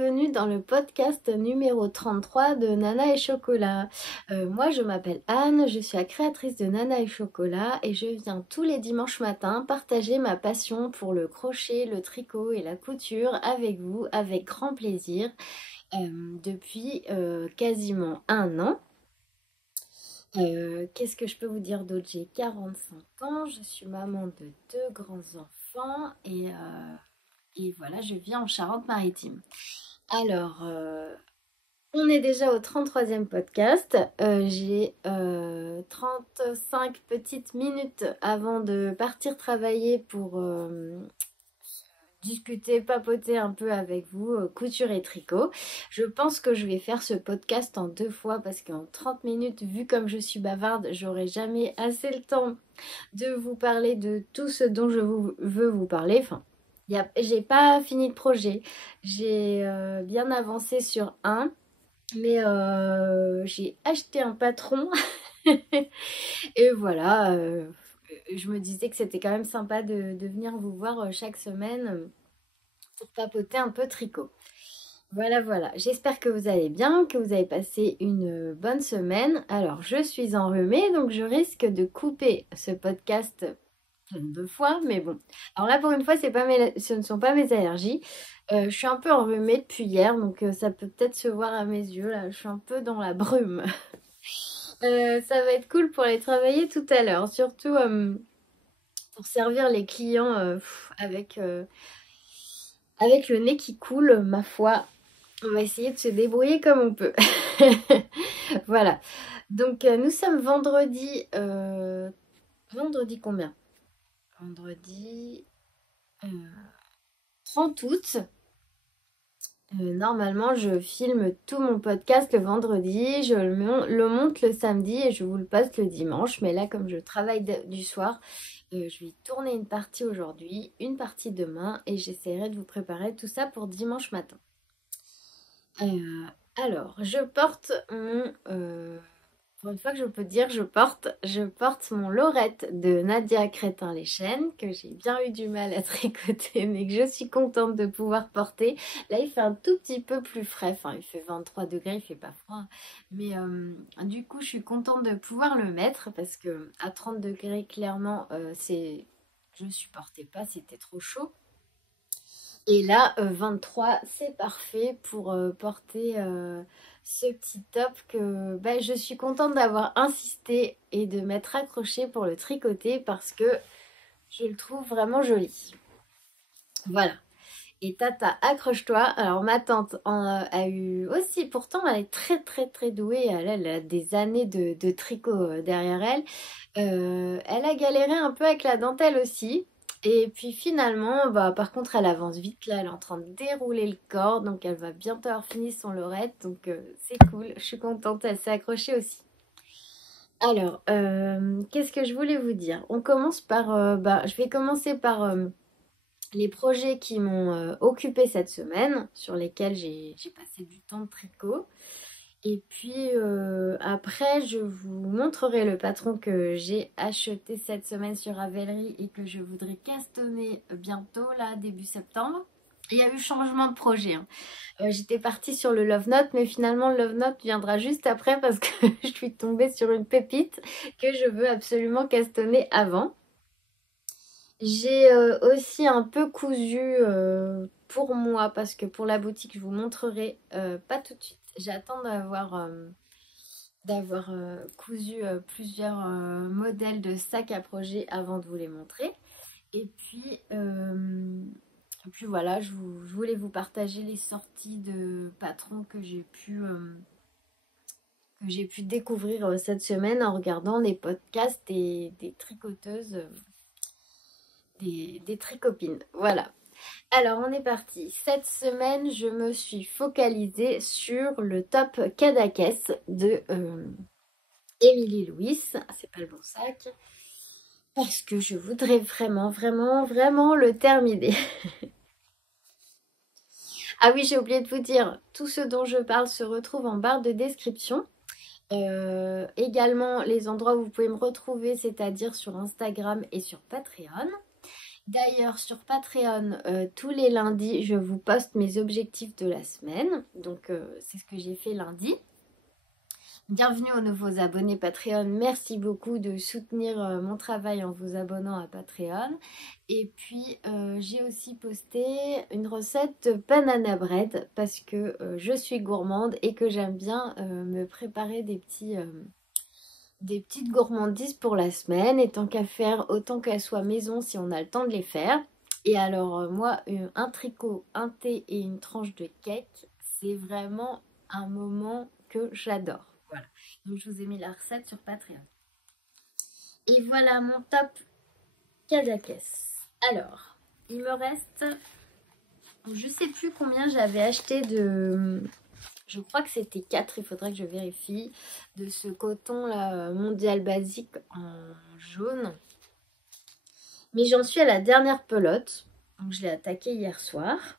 bienvenue dans le podcast numéro 33 de Nana et Chocolat. Moi je m'appelle Anne, je suis la créatrice de Nana et Chocolat et je viens tous les dimanches matins partager ma passion pour le crochet, le tricot et la couture avec vous, avec grand plaisir, depuis quasiment un an. Qu'est-ce que je peux vous dire d'autre? J'ai 45 ans, je suis maman de 2 grands-enfants et voilà, je vis en Charente-Maritime. Alors, on est déjà au 33e podcast. J'ai 35 petites minutes avant de partir travailler pour discuter, papoter un peu avec vous, couture et tricot. Je pense que je vais faire ce podcast en 2 fois parce qu'en 30 minutes, vu comme je suis bavarde, j'aurai jamais assez le temps de vous parler de tout ce dont veux vous parler. Enfin, j'ai pas fini le projet. J'ai bien avancé sur un, mais j'ai acheté un patron. Et voilà, je me disais que c'était quand même sympa de venir vous voir chaque semaine pour papoter un peu tricot. Voilà, voilà. J'espère que vous allez bien, que vous avez passé une bonne semaine. Alors, je suis enrhumée, donc je risque de couper ce podcast 2 fois, mais bon. Alors là, pour une fois, ce ne sont pas mes allergies. Je suis un peu enrhumée depuis hier, donc ça peut peut-être se voir à mes yeux. Là, je suis un peu dans la brume. Ça va être cool pour aller travailler tout à l'heure, surtout pour servir les clients avec le nez qui coule, ma foi. On va essayer de se débrouiller comme on peut. Voilà. Donc, nous sommes vendredi. Vendredi combien? Vendredi 30 août. Normalement, je filme tout mon podcast le vendredi, je le monte le samedi et je vous le poste le dimanche. Mais là, comme je travaille du soir, je vais tourner une partie aujourd'hui, une partie demain et j'essaierai de vous préparer tout ça pour dimanche matin. Alors, je porte mon... pour une fois que je peux dire, je porte mon lorette de Nadia Crétin-les-Chênes, que j'ai bien eu du mal à tricoter, mais que je suis contente de pouvoir porter. Là, il fait un tout petit peu plus frais, enfin, il fait 23 degrés, il fait pas froid. Mais du coup, je suis contente de pouvoir le mettre, parce que à 30 degrés, clairement, je supportais pas, c'était trop chaud. Et là, 23, c'est parfait pour porter ce petit top que je suis contente d'avoir insisté et de m'être accrochée pour le tricoter parce que je le trouve vraiment joli. Voilà. Et Tata, accroche-toi. Alors ma tante a eu aussi, pourtant elle est très très très douée, elle a des années de tricot derrière elle. Elle a galéré un peu avec la dentelle aussi. Et puis finalement, par contre elle avance vite, là elle est en train de dérouler le corps, donc elle va bientôt avoir fini son lorette, donc c'est cool, je suis contente, elle s'est accrochée aussi. Alors, qu'est-ce que je voulais vous dire? On commence par, je vais commencer par les projets qui m'ont occupée cette semaine, sur lesquels j'ai passé du temps de tricot. Et puis après, je vous montrerai le patron que j'ai acheté cette semaine sur Ravelry et que je voudrais castonner bientôt, là, début septembre. Il y a eu changement de projet. J'étais partie sur le Love Note, mais finalement le Love Note viendra juste après parce que je suis tombée sur une pépite que je veux absolument castonner avant. J'ai aussi un peu cousu pour moi parce que pour la boutique, je vous montrerai pas tout de suite. J'attends d'avoir cousu plusieurs modèles de sacs à projet avant de vous les montrer. Et puis voilà, je voulais vous partager les sorties de patrons que j'ai pu découvrir cette semaine en regardant des podcasts et des tricoteuses, des tricopines. Voilà. Alors, on est parti. Cette semaine, je me suis focalisée sur le top Cadaqués de Émilie Louis. C'est pas le bon sac. Parce que je voudrais vraiment, vraiment, vraiment le terminer. Ah oui, j'ai oublié de vous dire, tout ce dont je parle se retrouve en barre de description. Également, les endroits où vous pouvez me retrouver, c'est-à-dire sur Instagram et sur Patreon. D'ailleurs, sur Patreon, tous les lundis, je vous poste mes objectifs de la semaine. Donc, c'est ce que j'ai fait lundi. Bienvenue aux nouveaux abonnés Patreon. Merci beaucoup de soutenir mon travail en vous abonnant à Patreon. Et puis, j'ai aussi posté une recette de banana bread parce que je suis gourmande et que j'aime bien me préparer des petites gourmandises pour la semaine. Et tant qu'à faire, autant qu'elles soient maison si on a le temps de les faire. Et alors, moi, un tricot, un thé et une tranche de cake, c'est vraiment un moment que j'adore. Voilà. Donc, je vous ai mis la recette sur Patreon. Et voilà mon top Kadakes. Alors, il me reste, je sais plus combien j'avais acheté de, je crois que c'était 4, il faudrait que je vérifie, de ce coton là, mondial basique en jaune. Mais j'en suis à la dernière pelote, donc je l'ai attaqué hier soir.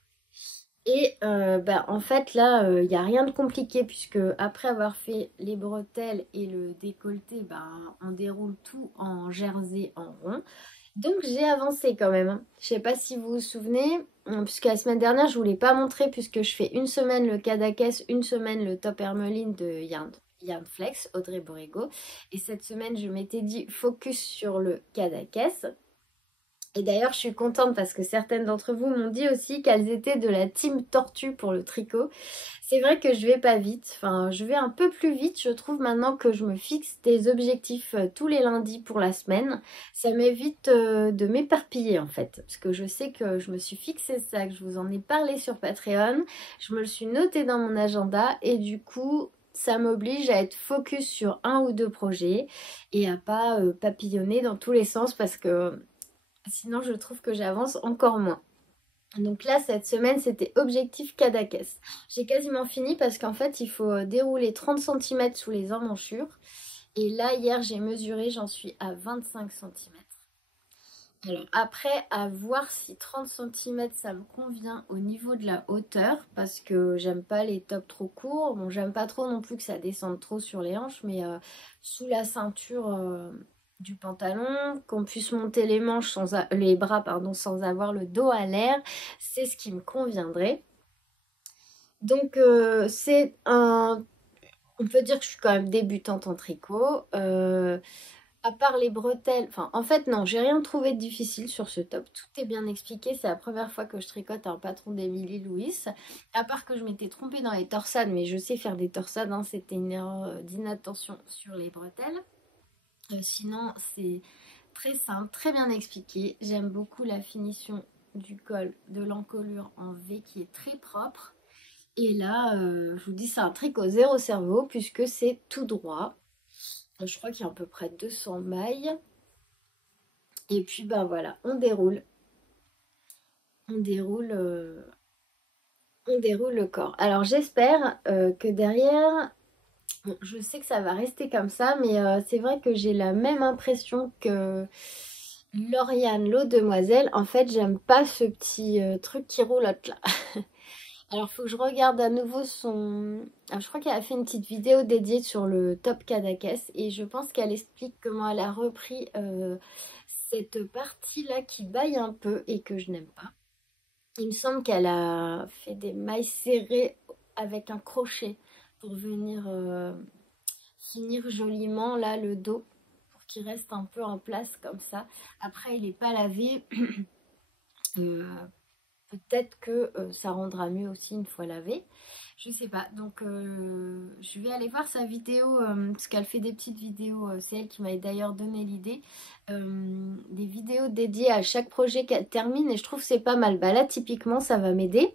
Et en fait là, il n'y a rien de compliqué puisque après avoir fait les bretelles et le décolleté, on déroule tout en jersey en rond. Donc j'ai avancé quand même, hein. Je sais pas si vous vous souvenez, puisque la semaine dernière je ne vous l'ai pas montré puisque je fais une semaine le Kadakes, une semaine le top Hermeline de Yarn Flex, Audrey Borrego. Et cette semaine je m'étais dit focus sur le Kadakes. Et d'ailleurs, je suis contente parce que certaines d'entre vous m'ont dit aussi qu'elles étaient de la team tortue pour le tricot. C'est vrai que je vais pas vite, enfin je vais un peu plus vite, je trouve maintenant que je me fixe des objectifs tous les lundis pour la semaine. Ça m'évite de m'éparpiller en fait, parce que je sais que je me suis fixé ça, que je vous en ai parlé sur Patreon, je me le suis noté dans mon agenda et du coup ça m'oblige à être focus sur un ou deux projets et à pas papillonner dans tous les sens parce que sinon je trouve que j'avance encore moins. Donc là, cette semaine, c'était objectif Kadakes. J'ai quasiment fini parce qu'en fait, il faut dérouler 30 cm sous les emmanchures. Et là, hier, j'ai mesuré, j'en suis à 25 cm. Alors après, à voir si 30 cm, ça me convient au niveau de la hauteur. Parce que j'aime pas les tops trop courts. Bon, j'aime pas trop non plus que ça descende trop sur les hanches. Mais sous la ceinture du pantalon, qu'on puisse monter les manches, les bras pardon, sans avoir le dos à l'air, c'est ce qui me conviendrait. Donc c'est un... On peut dire que je suis quand même débutante en tricot. À part les bretelles, enfin en fait non, j'ai rien trouvé de difficile sur ce top. Tout est bien expliqué, c'est la première fois que je tricote un patron d'Emily Louis. À part que je m'étais trompée dans les torsades, mais je sais faire des torsades, hein, c'était une erreur d'inattention sur les bretelles. Sinon, c'est très simple, très bien expliqué. J'aime beaucoup la finition du col de l'encolure en V qui est très propre. Et là, je vous dis, c'est un tricot zéro cerveau puisque c'est tout droit. Je crois qu'il y a à peu près 200 mailles. Et puis, voilà, on déroule. On déroule, on déroule le corps. Alors, j'espère que derrière... Bon, je sais que ça va rester comme ça, mais c'est vrai que j'ai la même impression que Lauriane, l'eau demoiselle. En fait, j'aime pas ce petit truc qui roulotte là. Alors, il faut que je regarde à nouveau son... Alors, je crois qu'elle a fait une petite vidéo dédiée sur le top Kadakes et je pense qu'elle explique comment elle a repris cette partie-là qui baille un peu et que je n'aime pas. Il me semble qu'elle a fait des mailles serrées avec un crochet pour venir finir joliment là le dos pour qu'il reste un peu en place comme ça. Après, il n'est pas lavé. Peut-être que ça rendra mieux aussi une fois lavé. Je sais pas. Donc je vais aller voir sa vidéo parce qu'elle fait des petites vidéos. C'est elle qui m'avait d'ailleurs donné l'idée. Des vidéos dédiées à chaque projet qu'elle termine et je trouve que c'est pas mal. Là typiquement ça va m'aider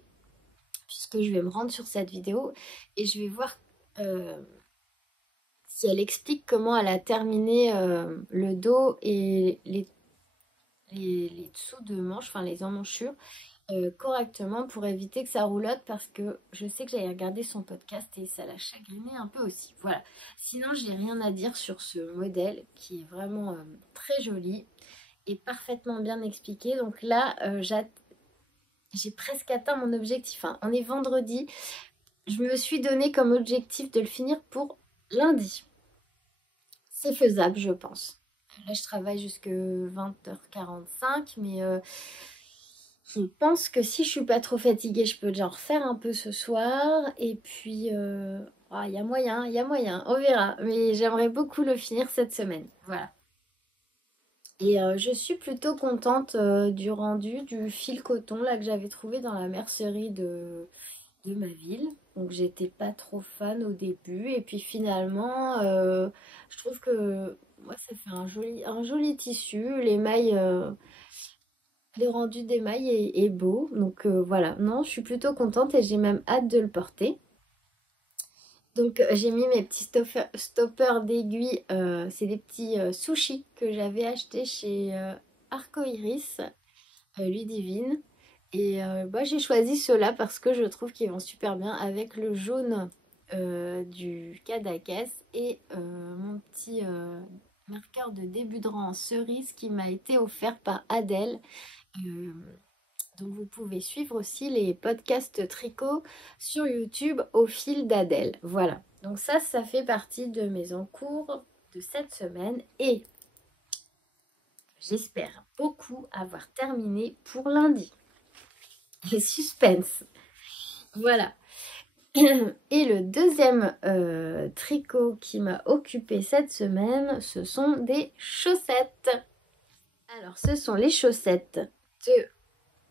puisque je vais me rendre sur cette vidéo et je vais voir si elle explique comment elle a terminé le dos et les dessous de manches, enfin les emmanchures. Correctement pour éviter que ça roulotte parce que je sais que j'avais regardé son podcast et ça l'a chagriné un peu aussi. Voilà. Sinon, j'ai rien à dire sur ce modèle qui est vraiment très joli et parfaitement bien expliqué. Donc là, j'ai presque atteint mon objectif. Hein. On est vendredi. Je me suis donné comme objectif de le finir pour lundi. C'est faisable, je pense. Là, je travaille jusque 20h45, mais je pense que si je suis pas trop fatiguée, je peux déjà en refaire un peu ce soir. Et puis, il y a moyen, il y a moyen, on verra. Mais j'aimerais beaucoup le finir cette semaine. Voilà. Et je suis plutôt contente du rendu du fil coton là que j'avais trouvé dans la mercerie de ma ville. Donc j'étais pas trop fan au début. Et puis finalement, je trouve que moi ça fait un joli tissu. Les mailles, le rendu des mailles est beau. Donc voilà, non, je suis plutôt contente et j'ai même hâte de le porter. Donc j'ai mis mes petits stoppers d'aiguilles. C'est des petits sushis que j'avais achetés chez Arcoiris, Ludivine. Et bah, j'ai choisi ceux-là parce que je trouve qu'ils vont super bien avec le jaune du Cadaqués et mon petit marqueur de début de rang en cerise qui m'a été offert par Adèle. Euh, donc vous pouvez suivre aussi les podcasts tricot sur YouTube au fil d'Adèle. Voilà. Donc ça fait partie de mes encours de cette semaine et j'espère beaucoup avoir terminé pour lundi. Et suspense. Voilà. Et le deuxième tricot qui m'a occupé cette semaine, ce sont des chaussettes. Alors, ce sont les chaussettes de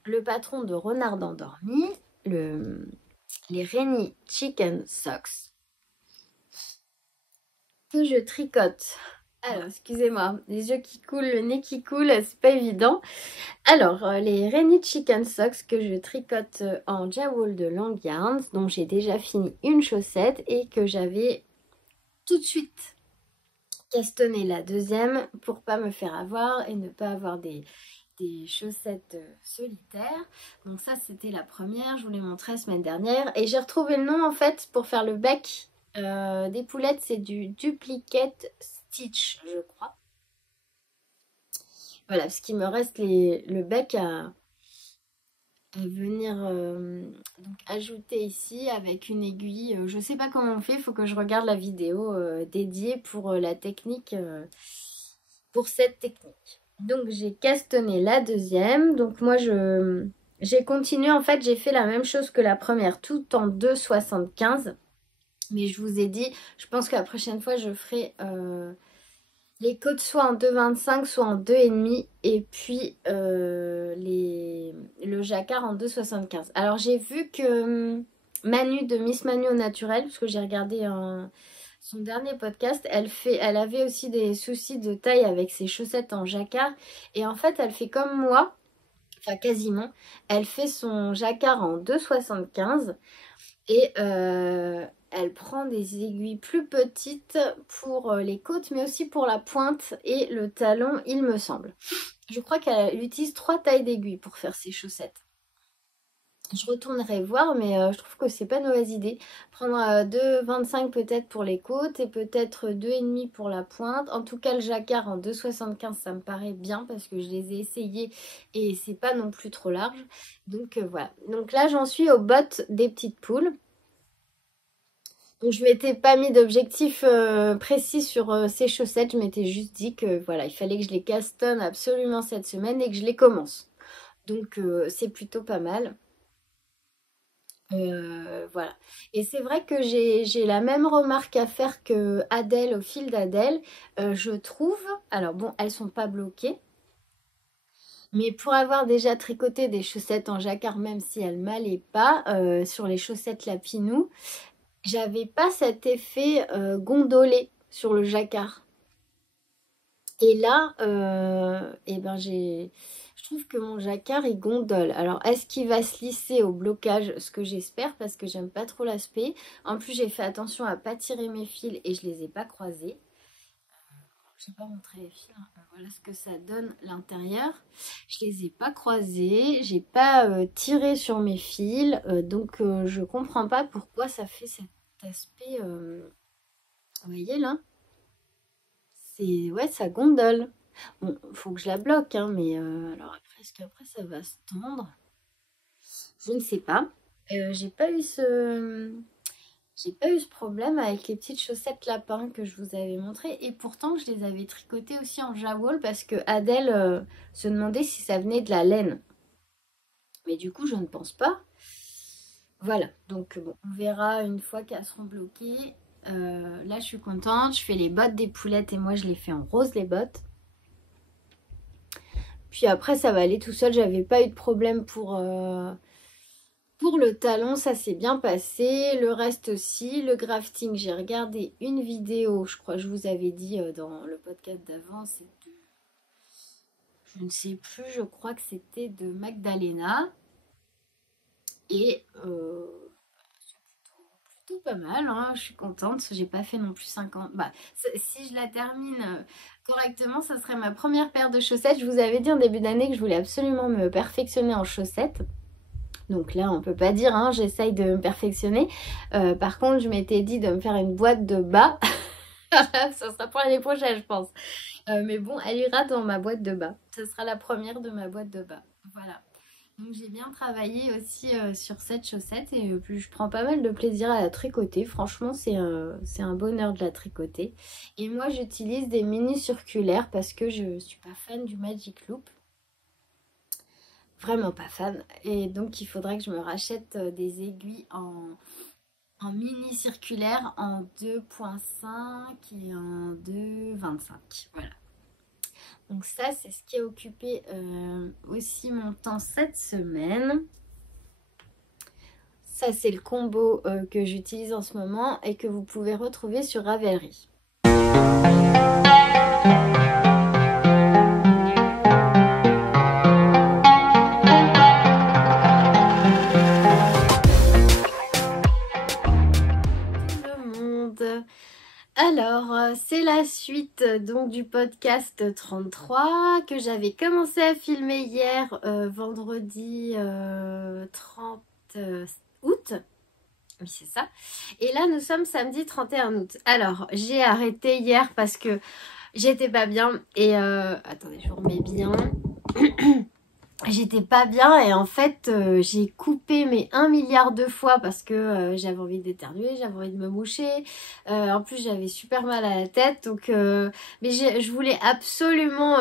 le patron de Renard endormi, les Rainy Chicken Socks, que je tricote. Alors, excusez-moi, les yeux qui coulent, le nez qui coule, c'est pas évident. Alors, les Rainy Chicken Socks que je tricote en Jawool de Long Yarns, dont j'ai déjà fini une chaussette et que j'avais tout de suite castonné la deuxième pour pas me faire avoir et ne pas avoir des chaussettes solitaires. Donc ça, c'était la première, je vous l'ai montré la semaine dernière. Et j'ai retrouvé le nom en fait pour faire le bec des poulettes, c'est du Duplicate Stitch, je crois. Voilà, parce qu'il me reste le bec à venir donc ajouter ici avec une aiguille. Je sais pas comment on fait, il faut que je regarde la vidéo dédiée pour la technique, pour cette technique. Donc j'ai castonné la deuxième. Donc moi j'ai continué, en fait j'ai fait la même chose que la première, tout en 2,75. Mais je vous ai dit, je pense que la prochaine fois je ferai les côtes soit en 2,25 soit en 2,5 et puis le jacquard en 2,75. Alors j'ai vu que Manu de Miss Manu au naturel, parce que j'ai regardé son dernier podcast, elle avait aussi des soucis de taille avec ses chaussettes en jacquard et en fait elle fait comme moi, enfin quasiment, elle fait son jacquard en 2,75 et elle prend des aiguilles plus petites pour les côtes, mais aussi pour la pointe et le talon, il me semble. Je crois qu'elle utilise 3 tailles d'aiguilles pour faire ses chaussettes. Je retournerai voir, mais je trouve que c'est pas une mauvaise idée. Prendre 2,25 peut-être pour les côtes et peut-être 2,5 pour la pointe. En tout cas, le jacquard en 2,75, ça me paraît bien parce que je les ai essayés et c'est pas non plus trop large. Donc voilà. Donc là, j'en suis aux bottes des petites poules. Donc je m'étais pas mis d'objectif précis sur ces chaussettes, je m'étais juste dit que voilà, il fallait que je les castonne absolument cette semaine et que je les commence. Donc c'est plutôt pas mal. Voilà. Et c'est vrai que j'ai la même remarque à faire que Adèle au fil d'Adèle. Je trouve, alors bon, elles sont pas bloquées, mais pour avoir déjà tricoté des chaussettes en jacquard, même si elles m'allaient pas, sur les chaussettes Lapinou, j'avais pas cet effet gondolé sur le jacquard. Et là, eh ben je trouve que mon jacquard il gondole. Alors, est-ce qu'il va se lisser au blocage? Ce que j'espère parce que j'aime pas trop l'aspect. En plus, j'ai fait attention à pas tirer mes fils et je les ai pas croisés. Je vais pas montrer les fils, hein. Voilà ce que ça donne l'intérieur. Je les ai pas croisés, j'ai pas tiré sur mes fils, donc je comprends pas pourquoi ça fait cet aspect. Vous voyez là? C'est ouais, ça gondole. Bon, faut que je la bloque, hein, mais alors après, est-ce qu'après ça va se tendre? Je ne sais pas. J'ai pas eu J'ai pas eu ce problème avec les petites chaussettes lapin que je vous avais montrées. Et pourtant, je les avais tricotées aussi en jawol parce que Adèle se demandait si ça venait de la laine. Mais du coup, je ne pense pas. Voilà, donc bon, on verra une fois qu'elles seront bloquées. Là, je suis contente. Je fais les bottes des poulettes et moi, je les fais en rose, les bottes. Puis après, ça va aller tout seul. J'avais pas eu de problème pour le talon, ça s'est bien passé. Le reste aussi. Le grafting, j'ai regardé une vidéo. Je crois que je vous avais dit dans le podcast d'avant. Je ne sais plus, je crois que c'était de Magdalena. Et c'est plutôt pas mal, hein. Je suis contente. J'ai pas fait non plus 50. Bah, si je la termine correctement, ça serait ma première paire de chaussettes. Je vous avais dit en début d'année que je voulais absolument me perfectionner en chaussettes. Donc là, on peut pas dire, hein, j'essaye de me perfectionner. Par contre, je m'étais dit de me faire une boîte de bas. Ça sera pour l'année prochaine, je pense. Mais bon, elle ira dans ma boîte de bas. Ce sera la première de ma boîte de bas. Voilà. Donc j'ai bien travaillé aussi sur cette chaussette et puis je prends pas mal de plaisir à la tricoter. Franchement, c'est un bonheur de la tricoter. Et moi, j'utilise des mini circulaires parce que je suis pas fan du Magic Loop. Vraiment pas fan. Et donc, il faudrait que je me rachète des aiguilles en mini circulaire en 2,5 et en 2,25. Voilà. Donc ça, c'est ce qui a occupé aussi mon temps cette semaine. Ça, c'est le combo que j'utilise en ce moment et que vous pouvez retrouver sur Ravelry. Alors, c'est la suite donc du podcast 33 que j'avais commencé à filmer hier, vendredi 30 août. Oui, c'est ça. Et là, nous sommes samedi 31 août. Alors, j'ai arrêté hier parce que j'étais pas bien. Et attendez, je vous remets bien. J'étais pas bien et en fait j'ai coupé mes 1 milliard de fois parce que j'avais envie d'éternuer, j'avais envie de me moucher. En plus j'avais super mal à la tête donc mais je voulais absolument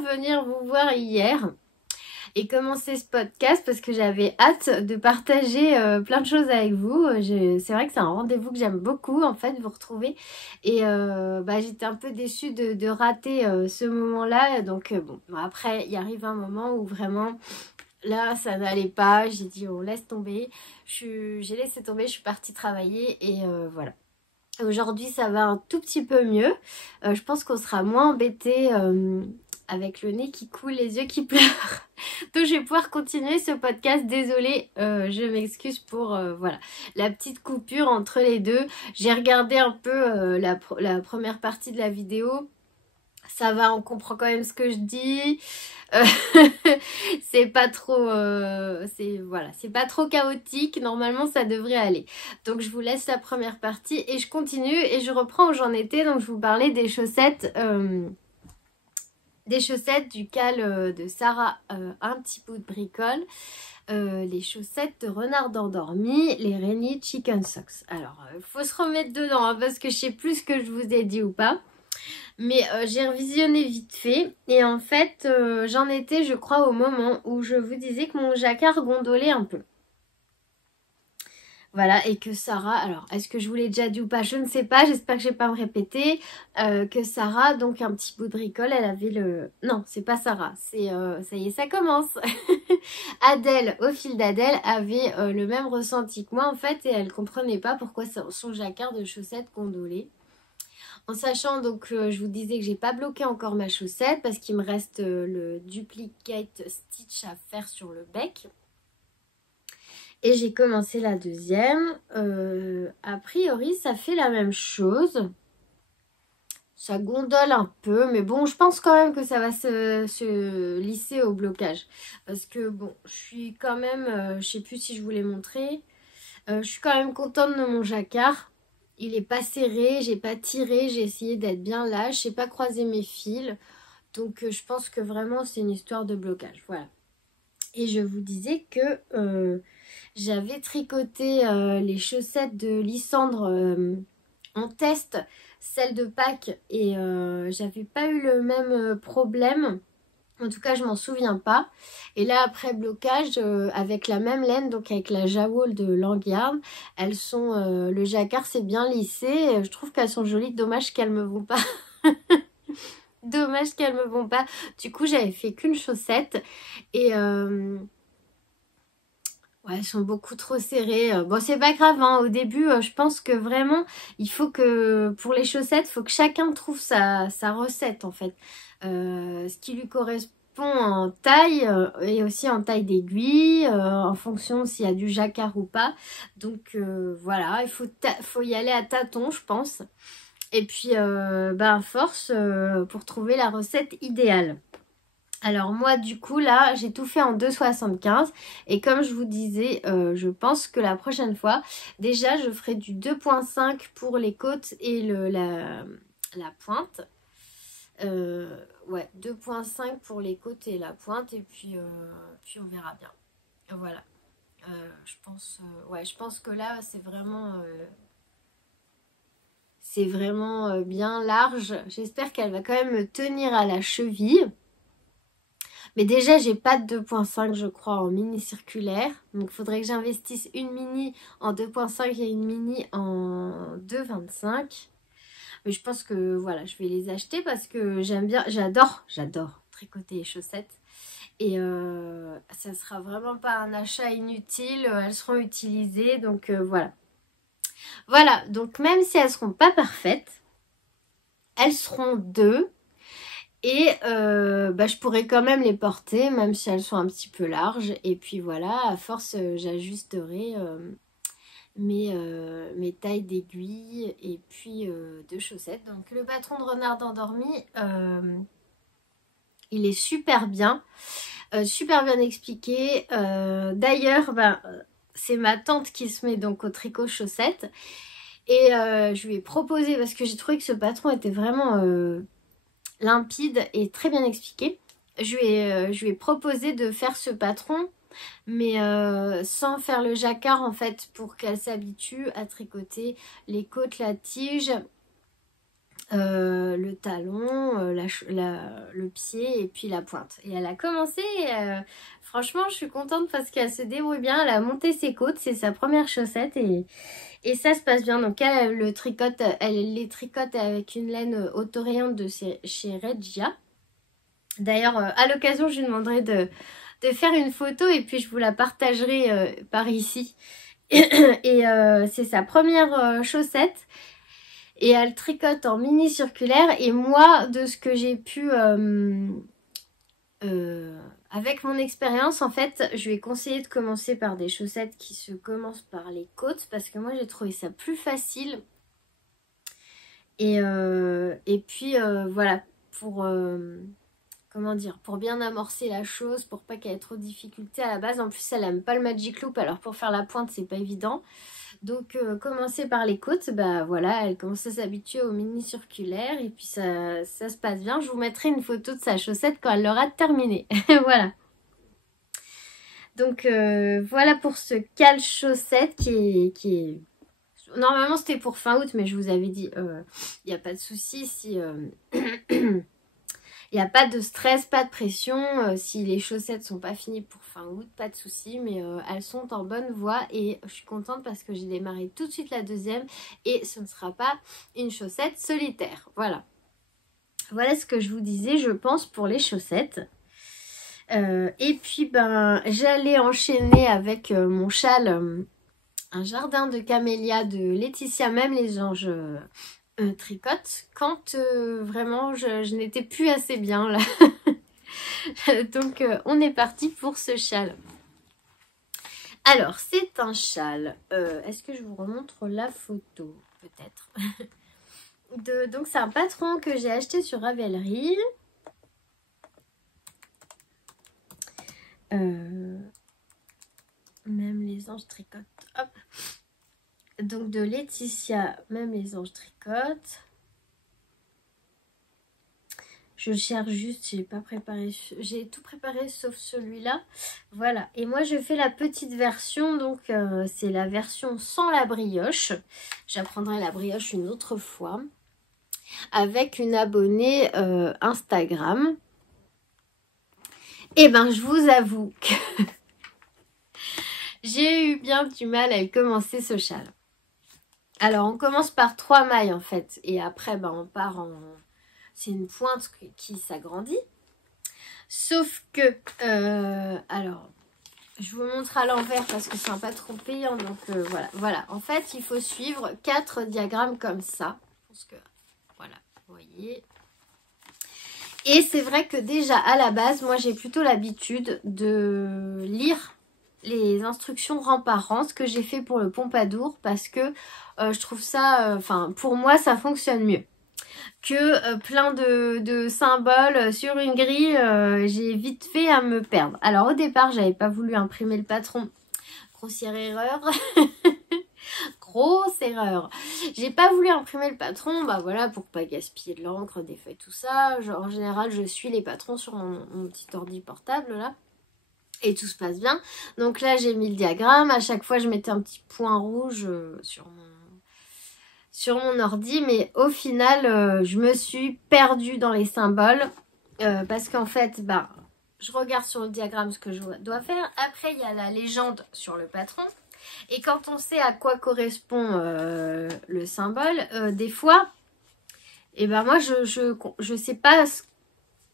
venir vous voir hier et commencer ce podcast parce que j'avais hâte de partager plein de choses avec vous. C'est vrai que c'est un rendez-vous que j'aime beaucoup en fait, vous retrouver. Et j'étais un peu déçue de rater ce moment-là. Donc bon, après, il arrive un moment où vraiment, là, ça n'allait pas. J'ai dit, on laisse tomber. J'ai laissé tomber, je suis partie travailler et voilà. Aujourd'hui, ça va un tout petit peu mieux. Je pense qu'on sera moins embêté avec le nez qui coule, les yeux qui pleurent. Donc, je vais pouvoir continuer ce podcast. Désolée, je m'excuse pour voilà, la petite coupure entre les deux. J'ai regardé un peu la première partie de la vidéo. Ça va, on comprend quand même ce que je dis. Euh, c'est pas trop c'est pas trop chaotique. Normalement, ça devrait aller. Donc, je vous laisse la première partie et je continue et je reprends où j'en étais. Donc, je vous parlais des chaussettes du cal de Sarah, un petit bout de bricole. Les chaussettes de renard endormi, les Rainy Chicken Socks. Alors, faut se remettre dedans hein, parce que je sais plus ce que je vous ai dit ou pas. Mais j'ai revisionné vite fait et en fait j'en étais je crois au moment où je vous disais que mon jacquard gondolait un peu. Voilà, et que Sarah, alors est-ce que je vous l'ai déjà dit ou pas, je ne sais pas, j'espère que je vais pas me répéter, que Sarah, donc un petit bout de bricole, elle avait le... Non, c'est pas Sarah, c'est... ça y est, ça commence. Adèle, au fil d'Adèle, avait le même ressenti que moi en fait, et elle comprenait pas pourquoi son jacquard de chaussettes gondolait. En sachant donc, je vous disais que j'ai pas bloqué encore ma chaussette parce qu'il me reste le duplicate stitch à faire sur le bec. Et j'ai commencé la deuxième. A priori, ça fait la même chose. Ça gondole un peu, mais bon, je pense quand même que ça va se lisser au blocage. Parce que bon, je suis quand même, je sais plus si je vous l'ai montré, je suis quand même contente de mon jacquard. Il est pas serré, j'ai pas tiré, j'ai essayé d'être bien lâche, j'ai pas croisé mes fils. Donc je pense que vraiment c'est une histoire de blocage. Voilà. Et je vous disais que J'avais tricoté les chaussettes de Lysandre en test, celles de Pâques, et j'avais pas eu le même problème. En tout cas, je m'en souviens pas. Et là, après blocage, avec la même laine, donc avec la Jawol de Langyard, elles sont, le jacquard c'est bien lissé. Je trouve qu'elles sont jolies. Dommage qu'elles me vont pas. Dommage qu'elles me vont pas. Du coup, j'avais fait qu'une chaussette et ouais, elles sont beaucoup trop serrées. Bon, c'est pas grave, hein. Au début, je pense que vraiment, il faut que, pour les chaussettes, il faut que chacun trouve sa recette, en fait. Ce qui lui correspond en taille et aussi en taille d'aiguille, en fonction s'il y a du jacquard ou pas. Donc, voilà, faut y aller à tâtons, je pense. Et puis, bah, à force, pour trouver la recette idéale. Alors moi du coup là j'ai tout fait en 2,75 et comme je vous disais je pense que la prochaine fois déjà je ferai du 2,5 pour les côtes et la pointe. Ouais 2,5 pour les côtes et la pointe et puis on verra bien. Voilà. Je pense que là c'est vraiment bien large. J'espère qu'elle va quand même me tenir à la cheville. Mais déjà, j'ai pas de 2,5 je crois en mini circulaire. Donc il faudrait que j'investisse une mini en 2,5 et une mini en 2,25. Mais je pense que voilà, je vais les acheter parce que j'aime bien, j'adore tricoter les chaussettes. Et ça sera vraiment pas un achat inutile, elles seront utilisées. Donc voilà. Voilà, donc même si elles seront pas parfaites, elles seront deux. Et bah, je pourrais quand même les porter, même si elles sont un petit peu larges. Et puis voilà, à force, j'ajusterai mes tailles d'aiguilles et puis de chaussettes. Donc le patron de Renard endormi, il est super bien expliqué. D'ailleurs, bah, c'est ma tante qui se met donc au tricot chaussettes. Et je lui ai proposé, parce que j'ai trouvé que ce patron était vraiment limpide et très bien expliqué. Je lui ai proposé de faire ce patron, mais sans faire le jacquard en fait, pour qu'elle s'habitue à tricoter les côtes, la tige, le talon, le pied et puis la pointe. Et elle a commencé, franchement je suis contente parce qu'elle se débrouille bien, elle a monté ses côtes, c'est sa première chaussette et ça se passe bien. Donc elle les tricote avec une laine autoriente de chez Regia. D'ailleurs, à l'occasion, je lui demanderai de faire une photo et puis je vous la partagerai par ici. Et c'est sa première chaussette. Et elle tricote en mini circulaire. Et moi, de ce que j'ai pu... avec mon expérience, en fait, je lui ai conseillé de commencer par des chaussettes qui se commencent par les côtes. Parce que moi, j'ai trouvé ça plus facile. Et puis, voilà, pour... comment dire, pour bien amorcer la chose, pour pas qu'elle ait trop de difficultés à la base. En plus, elle aime pas le Magic Loop, alors pour faire la pointe, c'est pas évident. Donc, commencer par les côtes, bah voilà, elle commence à s'habituer au mini circulaire et puis ça se passe bien. Je vous mettrai une photo de sa chaussette quand elle l'aura terminée. Voilà. Donc, voilà pour ce cale chaussette qui est... Normalement, c'était pour fin août, mais je vous avais dit, il n'y a pas de souci si... Il n'y a pas de stress, pas de pression. Si les chaussettes sont pas finies pour fin août, pas de souci. Mais elles sont en bonne voie et je suis contente parce que j'ai démarré tout de suite la deuxième et ce ne sera pas une chaussette solitaire. Voilà. Voilà ce que je vous disais, je pense, pour les chaussettes. Et puis, ben, j'allais enchaîner avec mon châle, un jardin de camélia de Laetitia, même les anges... tricote quand vraiment je n'étais plus assez bien là. Donc on est parti pour ce châle. Alors c'est un châle. Est-ce que je vous remontre la photo? Peut-être. Donc c'est un patron que j'ai acheté sur Ravelry. Même les anges tricotent. Hop. Donc de Laetitia, même les anges tricotent. Je cherche juste, j'ai pas préparé, j'ai tout préparé sauf celui-là. Voilà, et moi je fais la petite version, donc c'est la version sans la brioche. J'apprendrai la brioche une autre fois. Avec une abonnée Instagram. Et ben je vous avoue que j'ai eu bien du mal à commencer ce châle. Alors on commence par 3 mailles en fait. Et après ben, on part en... C'est une pointe qui s'agrandit. Sauf que... alors... Je vous montre à l'envers parce que c'est un pas trop payant. Donc voilà. Voilà. En fait, il faut suivre 4 diagrammes comme ça. Parce que... Voilà. Vous voyez. Et c'est vrai que déjà à la base, moi j'ai plutôt l'habitude de lire les instructions rang par rang, ce que j'ai fait pour le Pompadour, parce que je trouve ça, enfin pour moi ça fonctionne mieux que plein de symboles sur une grille. J'ai vite fait à me perdre. Alors au départ, j'avais pas voulu imprimer le patron. Grossière erreur. Grosse erreur. J'ai pas voulu imprimer le patron, bah voilà, pour pas gaspiller de l'encre, des feuilles, tout ça. Genre, en général, je suis les patrons sur mon petit ordi portable, là. Et tout se passe bien. Donc là, j'ai mis le diagramme. À chaque fois, je mettais un petit point rouge sur mon ordi. Mais au final, je me suis perdue dans les symboles. Parce qu'en fait, bah, je regarde sur le diagramme ce que je dois faire. Après, il y a la légende sur le patron. Et quand on sait à quoi correspond le symbole, des fois, et ben moi je sais pas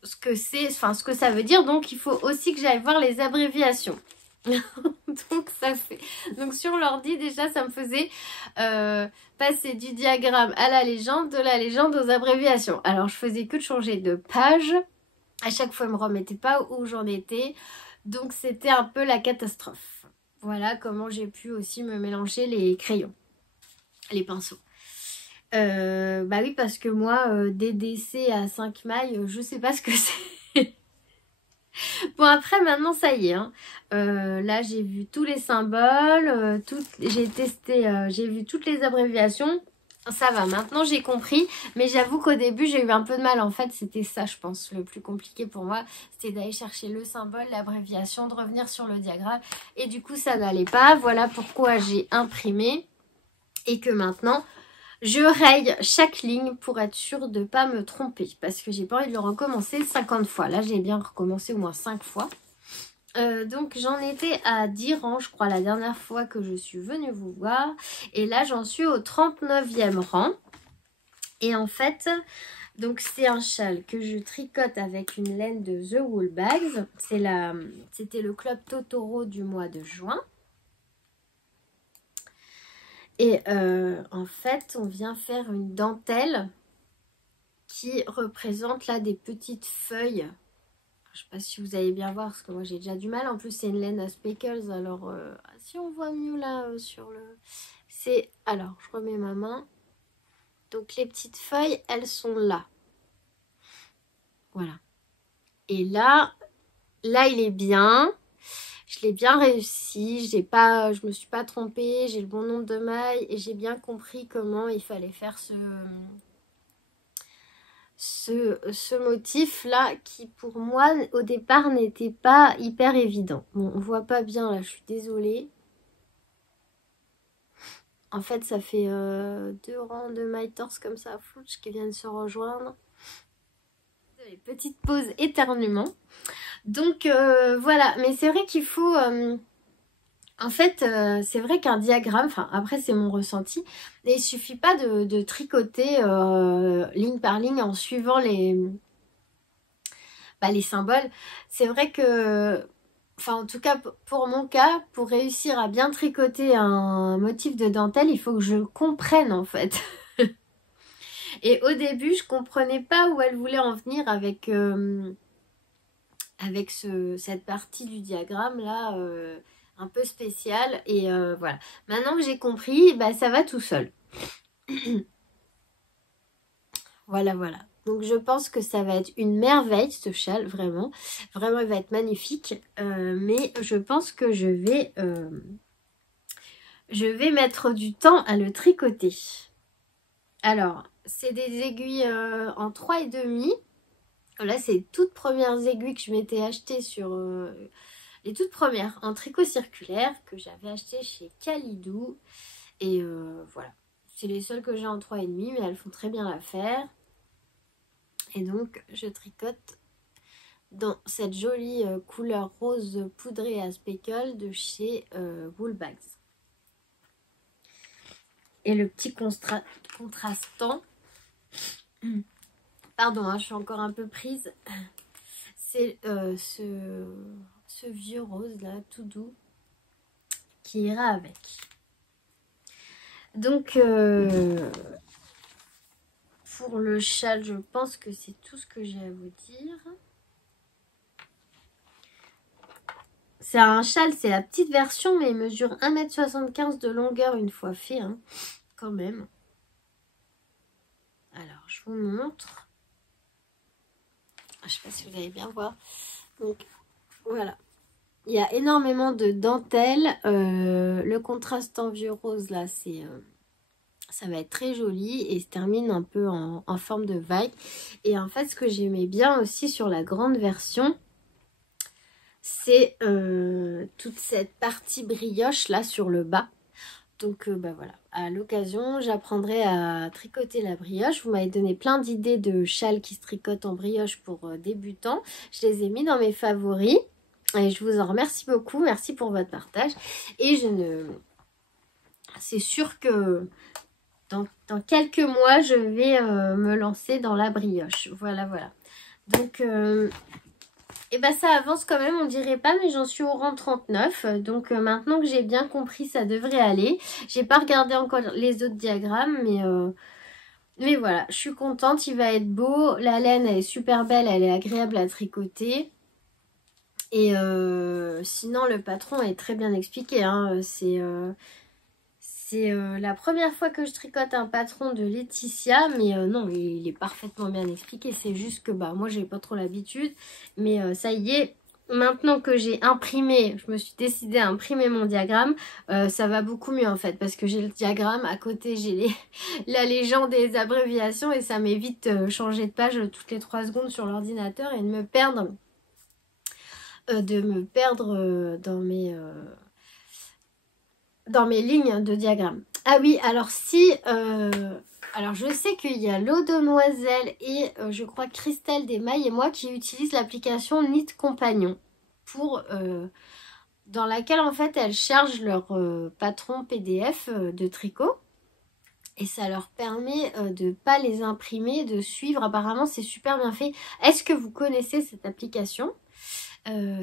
ce que c'est, enfin ce que ça veut dire, donc il faut aussi que j'aille voir les abréviations. Donc ça fait. Donc sur l'ordi déjà ça me faisait passer du diagramme à la légende, de la légende aux abréviations. Alors je faisais que de changer de page. À chaque fois je me remettais pas où j'en étais. Donc c'était un peu la catastrophe. Voilà comment j'ai pu aussi me mélanger les crayons, les pinceaux. Bah oui, parce que moi, des décès à 5 mailles, je sais pas ce que c'est. Bon, après, maintenant, ça y est. Hein. Là, j'ai vu tous les symboles, j'ai testé, j'ai vu toutes les abréviations. Ça va, maintenant j'ai compris, mais j'avoue qu'au début j'ai eu un peu de mal. En fait, c'était ça, je pense, le plus compliqué pour moi. C'était d'aller chercher le symbole, l'abréviation, de revenir sur le diagramme. Et du coup, ça n'allait pas. Voilà pourquoi j'ai imprimé. Et que maintenant, je raye chaque ligne pour être sûre de ne pas me tromper. Parce que j'ai pas envie de le recommencer 50 fois. Là, j'ai bien recommencé au moins 5 fois. Donc j'en étais à 10 rangs, je crois, la dernière fois que je suis venue vous voir. Et là, j'en suis au 39e rang. Et en fait, donc c'est un châle que je tricote avec une laine de The Wool Bags. C'était le club Totoro du mois de juin. Et en fait, on vient faire une dentelle qui représente là des petites feuilles. Je sais pas si vous allez bien voir parce que moi j'ai déjà du mal. En plus c'est une laine à speckles. Alors si on voit mieux là sur le... C'est... Alors je remets ma main. Donc les petites feuilles elles sont là. Voilà. Et là il est bien. Je l'ai bien réussi. Je me suis pas trompée. J'ai le bon nombre de mailles. Et j'ai bien compris comment il fallait faire ce motif là qui pour moi au départ n'était pas hyper évident. Bon, on voit pas bien là, je suis désolée. En fait ça fait 2 rangs de mailles torse comme ça à flouche qui viennent se rejoindre. Petite pause éternuement. Donc voilà, mais c'est vrai qu'il faut... En fait, c'est vrai qu'un diagramme, enfin après c'est mon ressenti, mais il suffit pas de tricoter ligne par ligne en suivant les symboles. C'est vrai que, enfin en tout cas pour mon cas, pour réussir à bien tricoter un motif de dentelle, il faut que je comprenne en fait. Et au début, je comprenais pas où elle voulait en venir avec cette partie du diagramme là. Un peu spécial et voilà. Maintenant que j'ai compris, bah, ça va tout seul. Voilà. Donc je pense que ça va être une merveille ce châle, vraiment. Vraiment, il va être magnifique. Mais je pense que je vais mettre du temps à le tricoter. Alors, c'est des aiguilles en 3,5. Là, c'est les toutes premières aiguilles que je m'étais achetées sur... les toutes premières en tricot circulaire que j'avais acheté chez Kalidou. Et voilà. C'est les seules que j'ai en 3,5, mais elles font très bien l'affaire. Et donc, je tricote dans cette jolie couleur rose poudrée à speckle de chez Woolbags. Et le petit contrastant, pardon, hein, je suis encore un peu prise, c'est ce vieux rose là, tout doux, qui ira avec. Donc, pour le châle, je pense que c'est tout ce que j'ai à vous dire. C'est un châle, c'est la petite version, mais il mesure 1,75 m de longueur une fois fait, hein, quand même. Alors, je vous montre. Je ne sais pas si vous allez bien voir. Donc, voilà. Il y a énormément de dentelle. Le contraste en vieux rose, là, c'est... ça va être très joli et se termine un peu en forme de vague. Et en fait, ce que j'aimais bien aussi sur la grande version, c'est toute cette partie brioche là sur le bas. Donc bah voilà, à l'occasion, j'apprendrai à tricoter la brioche. Vous m'avez donné plein d'idées de châles qui se tricotent en brioche pour débutants. Je les ai mis dans mes favoris et je vous en remercie beaucoup. Merci pour votre partage. Et c'est sûr que dans quelques mois, je vais me lancer dans la brioche. Voilà, voilà. Donc, et ben ça avance quand même, on dirait pas, mais j'en suis au rang 39. Donc, maintenant que j'ai bien compris, ça devrait aller. J'ai pas regardé encore les autres diagrammes, mais voilà, je suis contente. Il va être beau. La laine, elle est super belle, elle est agréable à tricoter. Et sinon, le patron est très bien expliqué, hein. C'est la première fois que je tricote un patron de Laetitia, mais non, il est parfaitement bien expliqué. C'est juste que bah moi, j'ai pas trop l'habitude. Mais ça y est, maintenant que j'ai imprimé, je me suis décidée à imprimer mon diagramme, ça va beaucoup mieux en fait. Parce que j'ai le diagramme, à côté j'ai la légende et les abréviations et ça m'évite changer de page toutes les 3 secondes sur l'ordinateur et de me perdre, dans mes lignes de diagramme. Ah oui, alors si... alors je sais qu'il y a l'eau de Demoiselle et je crois Christelle des Mailles et moi qui utilisent l'application Knit Compagnon pour... dans laquelle en fait elles chargent leur patron PDF de tricot. Et ça leur permet de ne pas les imprimer, de suivre. Apparemment, c'est super bien fait. Est-ce que vous connaissez cette application ?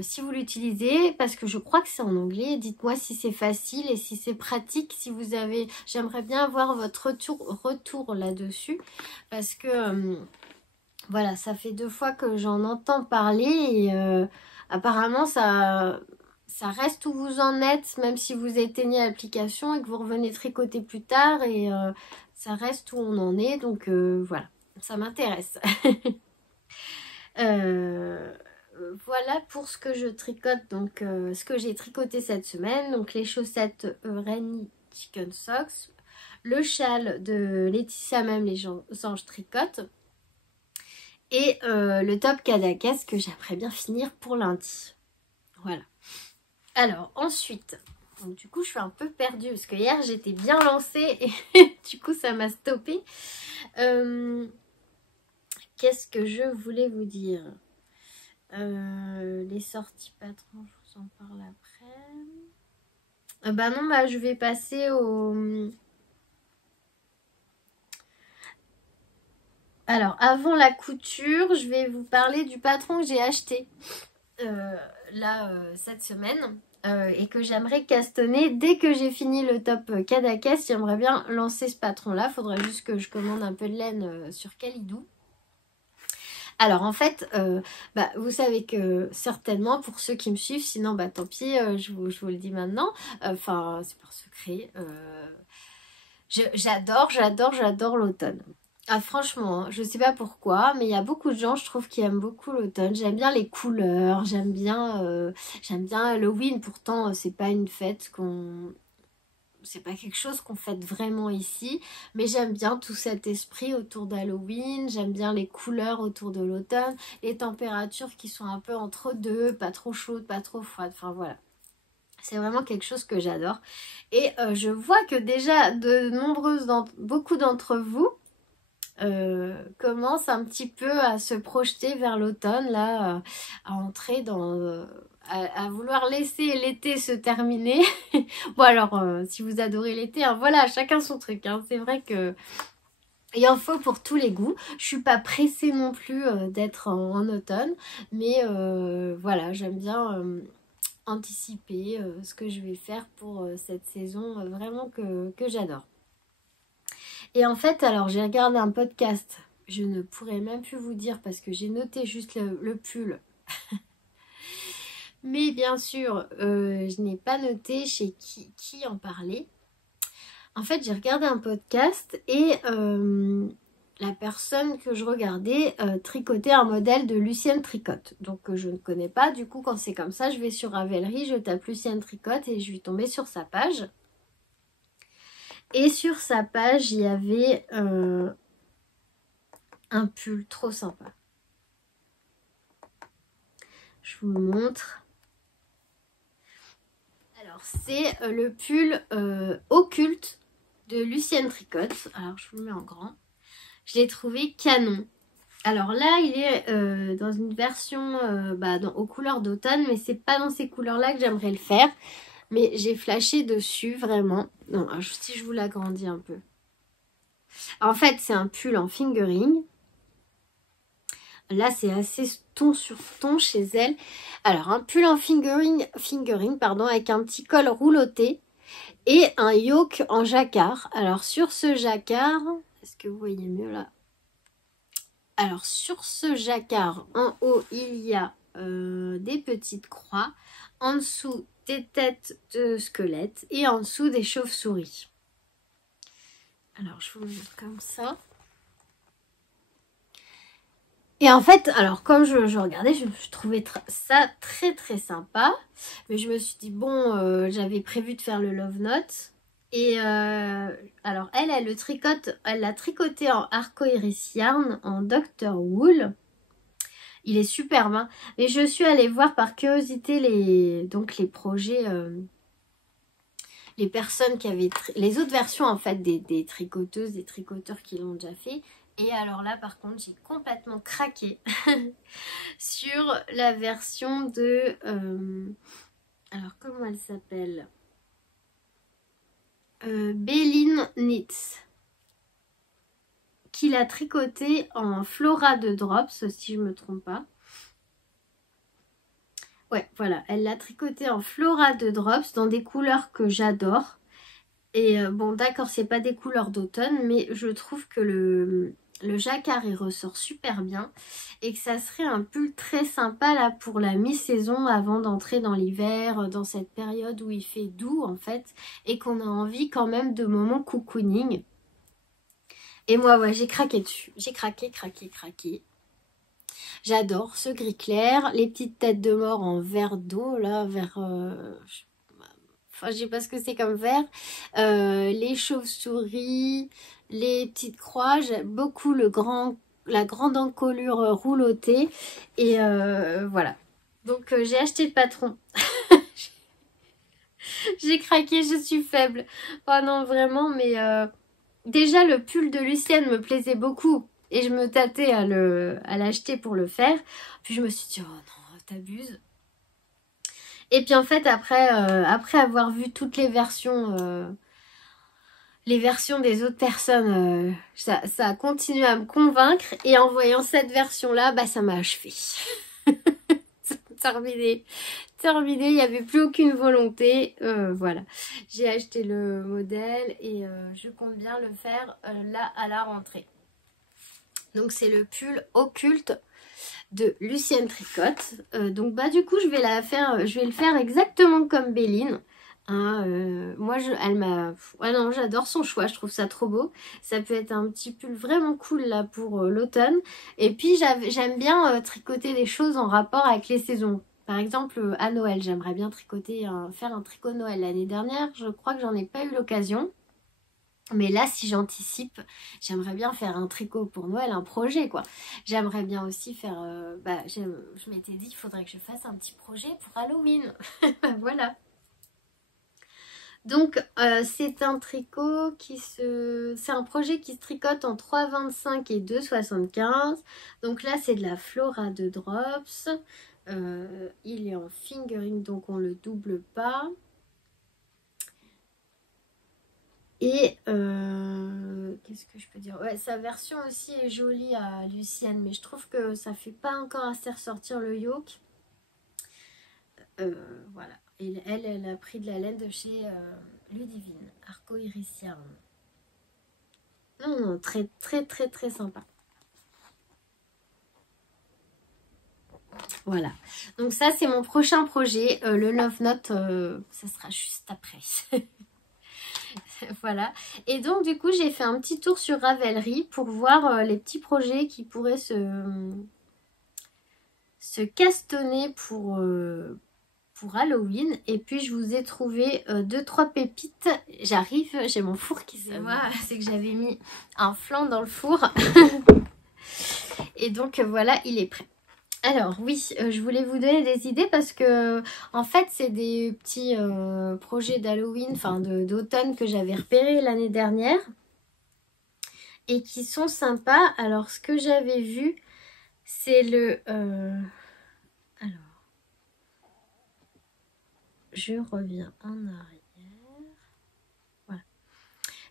Si vous l'utilisez, parce que je crois que c'est en anglais, dites-moi si c'est facile et si c'est pratique, si vous avez... J'aimerais bien avoir votre retour là-dessus, parce que voilà, ça fait 2 fois que j'en entends parler et apparemment ça reste où vous en êtes, même si vous éteignez l'application et que vous revenez tricoter plus tard et ça reste où on en est, donc voilà, ça m'intéresse. Voilà pour ce que je tricote, donc ce que j'ai tricoté cette semaine. Donc les chaussettes Rainy Chicken Socks, le châle de Laetitia, même les anges tricotent, et le top Cadaquès que j'aimerais bien finir pour lundi. Voilà. Alors ensuite, donc, du coup je suis un peu perdue parce que hier j'étais bien lancée et du coup ça m'a stoppée. Qu'est-ce que je voulais vous dire ? Les sorties patrons, je vous en parle après. Bah non, bah je vais passer au... Alors, avant la couture, je vais vous parler du patron que j'ai acheté cette semaine et que j'aimerais castonner. Dès que j'ai fini le top Cadaquès, j'aimerais bien lancer ce patron-là. Faudrait juste que je commande un peu de laine sur Kalidou. Alors en fait, vous savez que certainement pour ceux qui me suivent, sinon bah tant pis, je vous le dis maintenant, enfin c'est par secret, j'adore l'automne. Ah franchement, hein, je sais pas pourquoi, mais il y a beaucoup de gens, je trouve, qui aiment beaucoup l'automne. J'aime bien les couleurs, j'aime bien Halloween, pourtant c'est pas une fête c'est pas quelque chose qu'on fête vraiment ici, mais j'aime bien tout cet esprit autour d'Halloween, j'aime bien les couleurs autour de l'automne, les températures qui sont un peu entre deux, pas trop chaudes, pas trop froides, enfin voilà. C'est vraiment quelque chose que j'adore. Et je vois que déjà beaucoup d'entre vous commencent un petit peu à se projeter vers l'automne, là, à entrer à vouloir laisser l'été se terminer. Bon alors, si vous adorez l'été, hein, voilà, chacun son truc. Hein. C'est vrai que il en faut pour tous les goûts. Je suis pas pressée non plus d'être en automne, mais voilà, j'aime bien anticiper ce que je vais faire pour cette saison vraiment que j'adore. Et en fait, alors j'ai regardé un podcast, je ne pourrais même plus vous dire parce que j'ai noté juste le pull. Mais bien sûr, je n'ai pas noté chez qui en parlait. En fait, j'ai regardé un podcast et la personne que je regardais tricotait un modèle de Lucienne Tricotte. Donc je ne connais pas, du coup quand c'est comme ça, je vais sur Ravelry, je tape Lucienne Tricotte et je vais tomber sur sa page. Et sur sa page, il y avait un pull trop sympa. Je vous le montre. Alors c'est le pull occulte de Lucienne Tricotte. Alors je vous le mets en grand. Je l'ai trouvé canon. Alors là, il est dans une version aux couleurs d'automne, mais c'est pas dans ces couleurs-là que j'aimerais le faire. Mais j'ai flashé dessus, vraiment. Non, si je vous l'agrandis un peu. En fait, c'est un pull en fingering. Là, c'est assez ton sur ton chez elle. Alors, un pull en fingering avec un petit col rouloté et un yoke en jacquard. Alors, sur ce jacquard, est-ce que vous voyez mieux là? Alors, sur ce jacquard, en haut, il y a des petites croix. En dessous, des têtes de squelettes et en dessous, des chauves-souris. Alors, je vous le montre comme ça. Et en fait, alors comme je regardais, je trouvais ça très très sympa. Mais je me suis dit, bon, j'avais prévu de faire le Love Note. Et alors elle le tricote, elle l'a tricoté en Arcoiris Yarn, en Dr. Wool. Il est superbe, hein. Et je suis allée voir par curiosité les projets, les personnes qui avaient, les autres versions en fait des tricoteuses, des tricoteurs qui l'ont déjà fait. Et alors là, par contre, j'ai complètement craqué sur la version de... alors, comment elle s'appelle Béline Knits. Qu'il a tricoté en Flora de Drops, si je ne me trompe pas. Ouais, voilà. Elle l'a tricoté en Flora de Drops dans des couleurs que j'adore. Et bon, d'accord, c'est pas des couleurs d'automne, mais je trouve que le jacquard il ressort super bien et que ça serait un pull très sympa là pour la mi-saison avant d'entrer dans l'hiver, dans cette période où il fait doux en fait et qu'on a envie quand même de moments cocooning. Et moi ouais, j'ai craqué dessus, j'ai craqué. J'adore ce gris clair, les petites têtes de mort en vert d'eau là, vert... enfin, je sais pas ce que c'est comme vert. Les chauves-souris, les petites croix. J'aime beaucoup la grande encolure roulottée. Et voilà. Donc, j'ai acheté le patron. J'ai craqué, je suis faible. Oh non, vraiment, mais déjà, le pull de Lucienne me plaisait beaucoup. Et je me tâtais à l'acheter pour le faire. Puis je me suis dit, oh non, t'abuses. Et puis en fait, après avoir vu toutes les versions des autres personnes, ça a continué à me convaincre. Et en voyant cette version-là, bah ça m'a achevé. Terminé, il n'y avait plus aucune volonté. Voilà, j'ai acheté le modèle et je compte bien le faire là à la rentrée. Donc c'est le pull occulte de Lucienne Tricotte. Donc bah du coup je vais le faire exactement comme Béline. Hein, moi elle m'a... Ouais non, j'adore son choix, je trouve ça trop beau. Ça peut être un petit pull vraiment cool là pour l'automne. Et puis j'aime bien tricoter des choses en rapport avec les saisons. Par exemple, à Noël, j'aimerais bien tricoter, faire un tricot de Noël. L'année dernière, je crois que j'en ai pas eu l'occasion. Mais là, si j'anticipe, j'aimerais bien faire un tricot pour Noël, un projet quoi. J'aimerais bien aussi faire... je m'étais dit qu'il faudrait que je fasse un petit projet pour Halloween. Voilà. Donc, c'est un tricot c'est un projet qui se tricote en 3,25 et 2,75. Donc là, c'est de la Flora de Drops. Il est en fingering, donc on le double pas. Et qu'est-ce que je peux dire? Ouais, sa version aussi est jolie à Lucienne, mais je trouve que ça fait pas encore assez ressortir le yoke. Voilà. Et elle a pris de la laine de chez Ludivine, Arco Iris Yarn. Non, non, très très très très sympa. Voilà. Donc ça, c'est mon prochain projet. Le Love Note, ça sera juste après. Voilà. Et donc, du coup, j'ai fait un petit tour sur Ravelry pour voir les petits projets qui pourraient se castonner pour Halloween. Et puis, je vous ai trouvé 2-3 pépites. J'arrive, j'ai mon four qui s'est... Moi, c'est que j'avais mis un flan dans le four. Et donc, voilà, il est prêt. Alors oui, je voulais vous donner des idées parce que en fait c'est des petits projets d'Halloween, enfin d'automne que j'avais repérés l'année dernière et qui sont sympas. Alors ce que j'avais vu, c'est alors, je reviens en arrière. Voilà.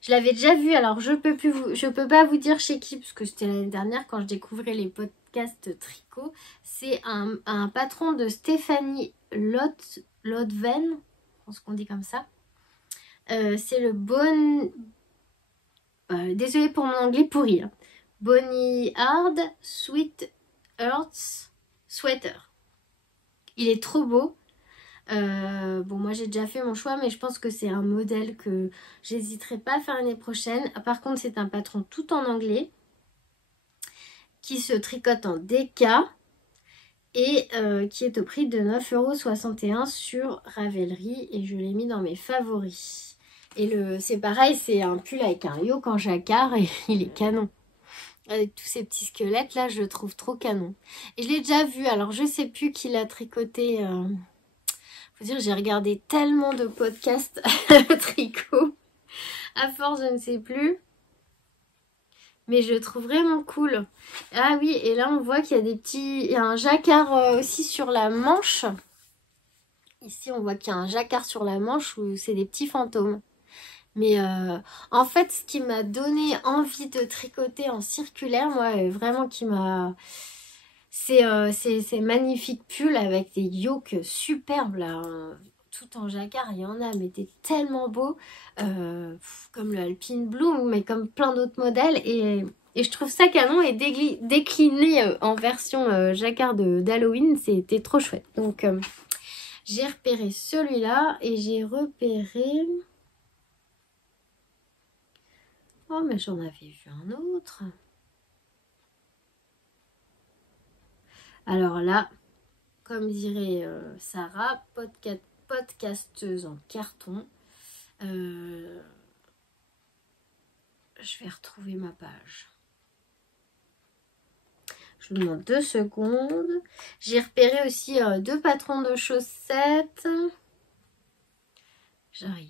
Je l'avais déjà vu, alors je peux pas vous dire chez qui, parce que c'était l'année dernière quand je découvrais les podcasts tricot. C'est un patron de Stéphanie Lotven, je pense qu'on dit comme ça. C'est le désolée pour mon anglais pourri. Hein. Bonnie Hard Sweet Earth's Sweater. Il est trop beau. Bon, moi j'ai déjà fait mon choix, mais je pense que c'est un modèle que j'hésiterai pas à faire l'année prochaine. Par contre, c'est un patron tout en anglais qui se tricote en DK et qui est au prix de 9,61 € sur Ravelry et je l'ai mis dans mes favoris. Et c'est pareil, c'est un pull avec un yoke en jacquard et il est canon. Avec tous ces petits squelettes là, je le trouve trop canon. Et je l'ai déjà vu, alors je sais plus qui l'a tricoté. Faut dire, j'ai regardé tellement de podcasts tricot. À force, je ne sais plus. Mais je le trouve vraiment cool. Ah oui, et là on voit qu'il y a des petits... Il y a un jacquard aussi sur la manche. Ici on voit qu'il y a un jacquard sur la manche où c'est des petits fantômes. Mais en fait, ce qui m'a donné envie de tricoter en circulaire, moi, vraiment qui m'a... C'est magnifique pull avec des yokes superbes là, hein. Tout en jacquard, il y en a, mais c'est tellement beau, comme le Alpine Bloom, mais comme plein d'autres modèles. Et je trouve ça canon et décliné en version jacquard d'Halloween, c'était trop chouette. Donc j'ai repéré celui-là et j'ai repéré... Oh, mais j'en avais vu un autre. Alors là, comme dirait Sarah, podcasteuse en carton. Je vais retrouver ma page. Je vous demande 2 secondes. J'ai repéré aussi 2 patrons de chaussettes. J'arrive.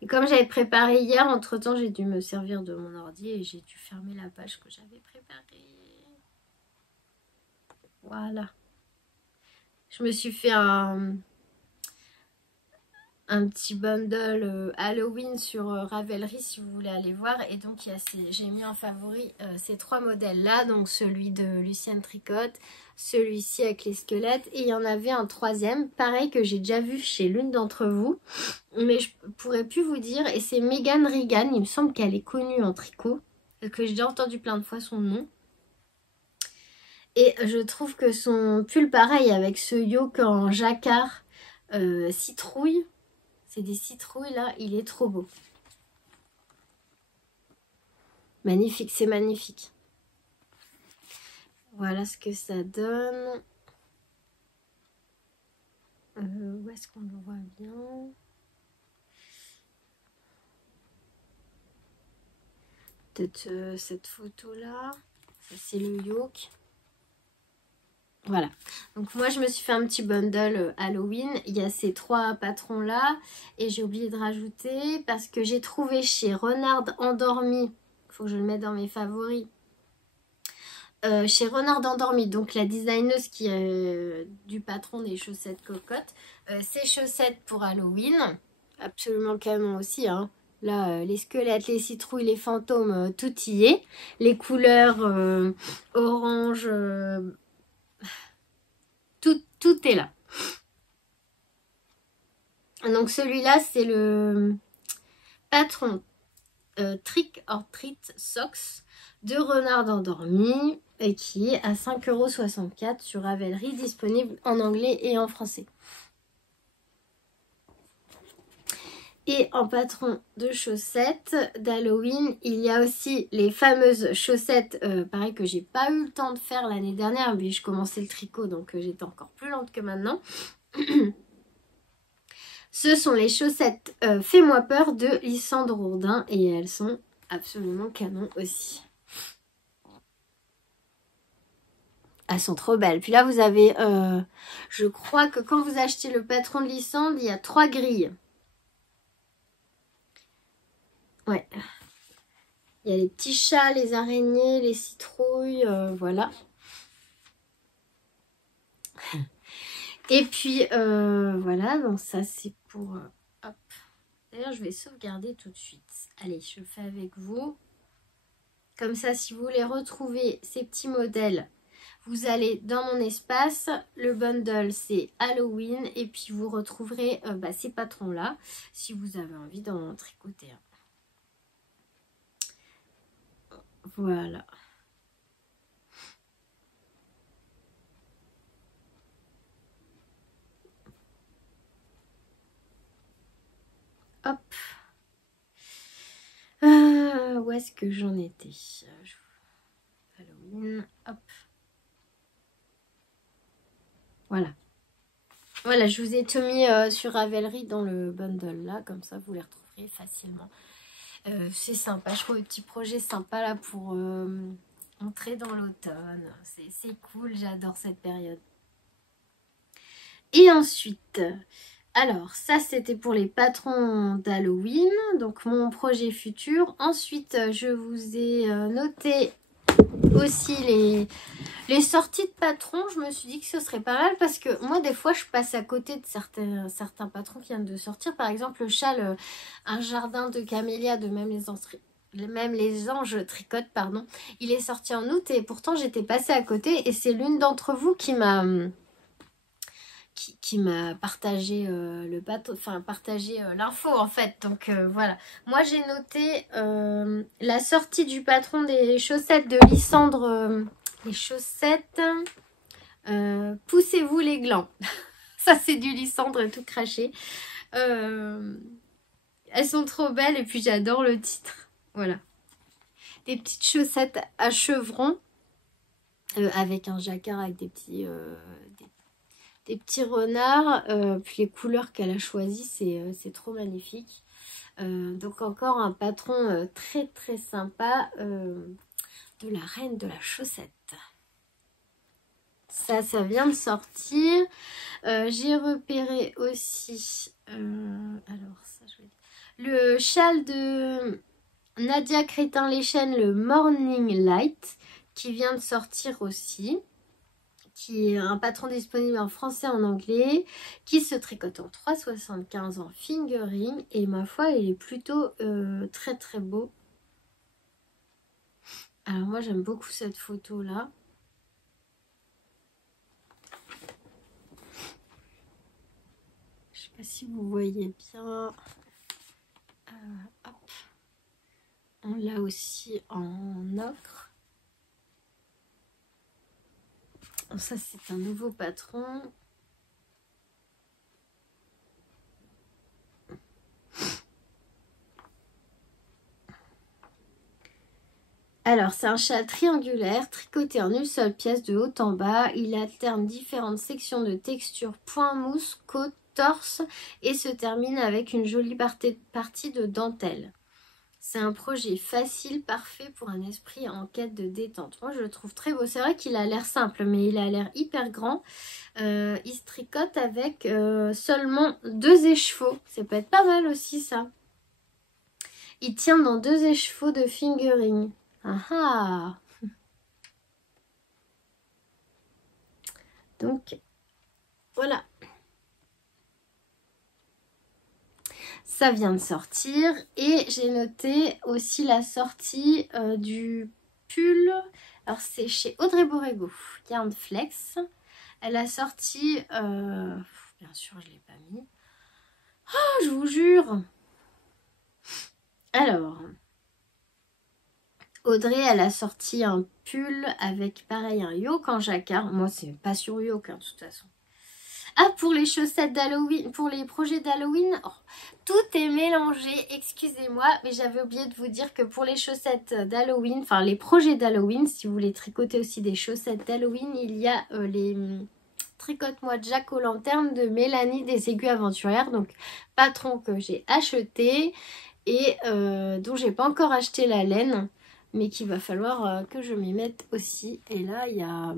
Et comme j'avais préparé hier, entre-temps, j'ai dû me servir de mon ordi et j'ai dû fermer la page que j'avais préparée. Voilà. Je me suis fait un petit bundle Halloween sur Ravelry si vous voulez aller voir. Et donc j'ai mis en favori ces 3 modèles là. Donc celui de Lucienne Tricotte, celui-ci avec les squelettes. Et il y en avait un 3e, pareil que j'ai déjà vu chez l'une d'entre vous. Mais je pourrais plus vous dire. Et c'est Megan Regan, il me semble qu'elle est connue en tricot. Que j'ai déjà entendu plein de fois son nom. Et je trouve que son pull pareil avec ce yoke en jacquard citrouille. C'est des citrouilles là, il est trop beau. Magnifique, c'est magnifique. Voilà ce que ça donne. Où est-ce qu'on le voit bien? Peut-être cette photo-là. Ça, c'est le yoke. Voilà. Donc moi, je me suis fait un petit bundle Halloween. Il y a ces 3 patrons-là. Et j'ai oublié de rajouter parce que j'ai trouvé chez Renard Endormi. Il faut que je le mette dans mes favoris. Chez Renard Endormi, donc la designeuse qui du patron des chaussettes cocottes. Ces chaussettes pour Halloween. Absolument canon aussi, hein. Là, les squelettes, les citrouilles, les fantômes, tout y est. Les couleurs orange, tout est là. Donc celui-là, c'est le patron Trick or Treat Socks de Renard Endormi et qui est à 5,64 € sur Ravelry, disponible en anglais et en français. Et en patron de chaussettes d'Halloween, il y a aussi les fameuses chaussettes, pareil que j'ai pas eu le temps de faire l'année dernière, mais je commençais le tricot donc j'étais encore plus lente que maintenant. Ce sont les chaussettes Fais-moi peur de Lysandre Rourdin et elles sont absolument canon aussi. Elles sont trop belles. Puis là vous avez, je crois que quand vous achetez le patron de Lysandre, il y a 3 grilles. Ouais. Il y a les petits chats, les araignées, les citrouilles, voilà. Et puis, voilà, donc ça c'est pour... hop. D'ailleurs, je vais sauvegarder tout de suite. Allez, je le fais avec vous. Comme ça, si vous voulez retrouver ces petits modèles, vous allez dans mon espace. Le bundle, c'est Halloween. Et puis, vous retrouverez ces patrons-là, si vous avez envie d'en tricoter un. Voilà. Hop. Où est-ce que j'en étais? Halloween. Hop. Voilà. Voilà, je vous ai tout mis sur Ravelry dans le bundle là, comme ça vous les retrouverez facilement. C'est sympa, je trouve le petit projet sympa là pour entrer dans l'automne. C'est cool, j'adore cette période. Et ensuite, alors ça c'était pour les patrons d'Halloween, donc mon projet futur. Ensuite, je vous ai noté aussi les sorties de patrons. Je me suis dit que ce serait pas mal parce que moi des fois je passe à côté de certains patrons qui viennent de sortir. Par exemple le châle Un jardin de camélias de même les anges tricotent, pardon. Il est sorti en août et pourtant j'étais passée à côté et c'est l'une d'entre vous qui m'a partagé le bateau, enfin partagé l'info en fait. Donc voilà. Moi j'ai noté la sortie du patron des chaussettes de Lysandre. Les chaussettes. Poussez-vous les glands. Ça c'est du Lysandre tout craché. Elles sont trop belles et puis j'adore le titre. Voilà. Des petites chaussettes à chevrons. Avec un jacquard avec des petits renards, puis les couleurs qu'elle a choisies, c'est trop magnifique. Donc encore un patron très très sympa de la reine de la chaussette. Ça vient de sortir. J'ai repéré aussi alors ça je vais dire, le châle de Nadia Crétin-Lechen, le Morning Light, qui vient de sortir aussi, qui est un patron disponible en français et en anglais, qui se tricote en 3,75 en fingering, et ma foi il est plutôt très très beau. Alors moi j'aime beaucoup cette photo là. Je sais pas si vous voyez bien. Hop. On l'a aussi en ocre. Ça c'est un nouveau patron. Alors, c'est un châle triangulaire, tricoté en une seule pièce de haut en bas. Il alterne différentes sections de texture, point mousse, côte, torse et se termine avec une jolie partie de dentelle. C'est un projet facile, parfait pour un esprit en quête de détente. Moi, je le trouve très beau. C'est vrai qu'il a l'air simple, mais il a l'air hyper grand. Il se tricote avec seulement 2 écheveaux. Ça peut être pas mal aussi, ça. Il tient dans 2 écheveaux de fingering. Ah ah! Donc, voilà. Ça vient de sortir. Et j'ai noté aussi la sortie du pull. Alors, c'est chez Audrey Borrego. Yarn Flex. Elle a sorti... bien sûr, je ne l'ai pas mis. Oh, je vous jure! Alors... Audrey, elle a sorti un pull avec pareil un yoke en jacquard. Moi, c'est pas sur yoke, hein, de toute façon. Ah, pour les chaussettes d'Halloween, pour les projets d'Halloween, oh, tout est mélangé, excusez-moi, mais j'avais oublié de vous dire que pour les chaussettes d'Halloween, enfin les projets d'Halloween, si vous voulez tricoter aussi des chaussettes d'Halloween, il y a les Tricote-moi Jack aux lanternes de Mélanie des Aiguilles Aventurières, donc patron que j'ai acheté et dont j'ai pas encore acheté la laine, mais qu'il va falloir que je m'y mette aussi. Et là, il y a...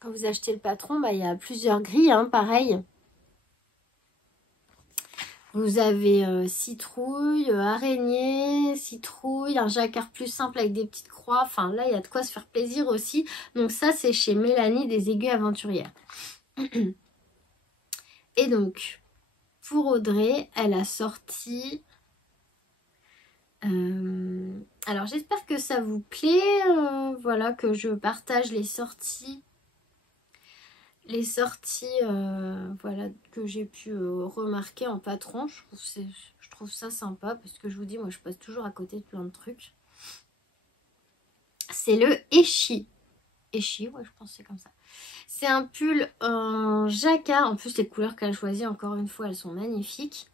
Quand vous achetez le patron, bah, il y a plusieurs grilles, hein, pareil. Vous avez citrouille, araignée, citrouille, un jacquard plus simple avec des petites croix. Enfin, là, il y a de quoi se faire plaisir aussi. Donc ça, c'est chez Mélanie des Aiguilles Aventurières. Et donc, pour Audrey, elle a sorti... alors, j'espère que ça vous plaît. Voilà, que je partage les sorties. Voilà, que j'ai pu remarquer en patron. Je trouve ça sympa parce que je vous dis, moi je passe toujours à côté de plein de trucs. C'est le Echi. Echi, ouais, je pense que c'est comme ça. C'est un pull en jacquard. En plus, les couleurs qu'elle a choisies, encore une fois, elles sont magnifiques.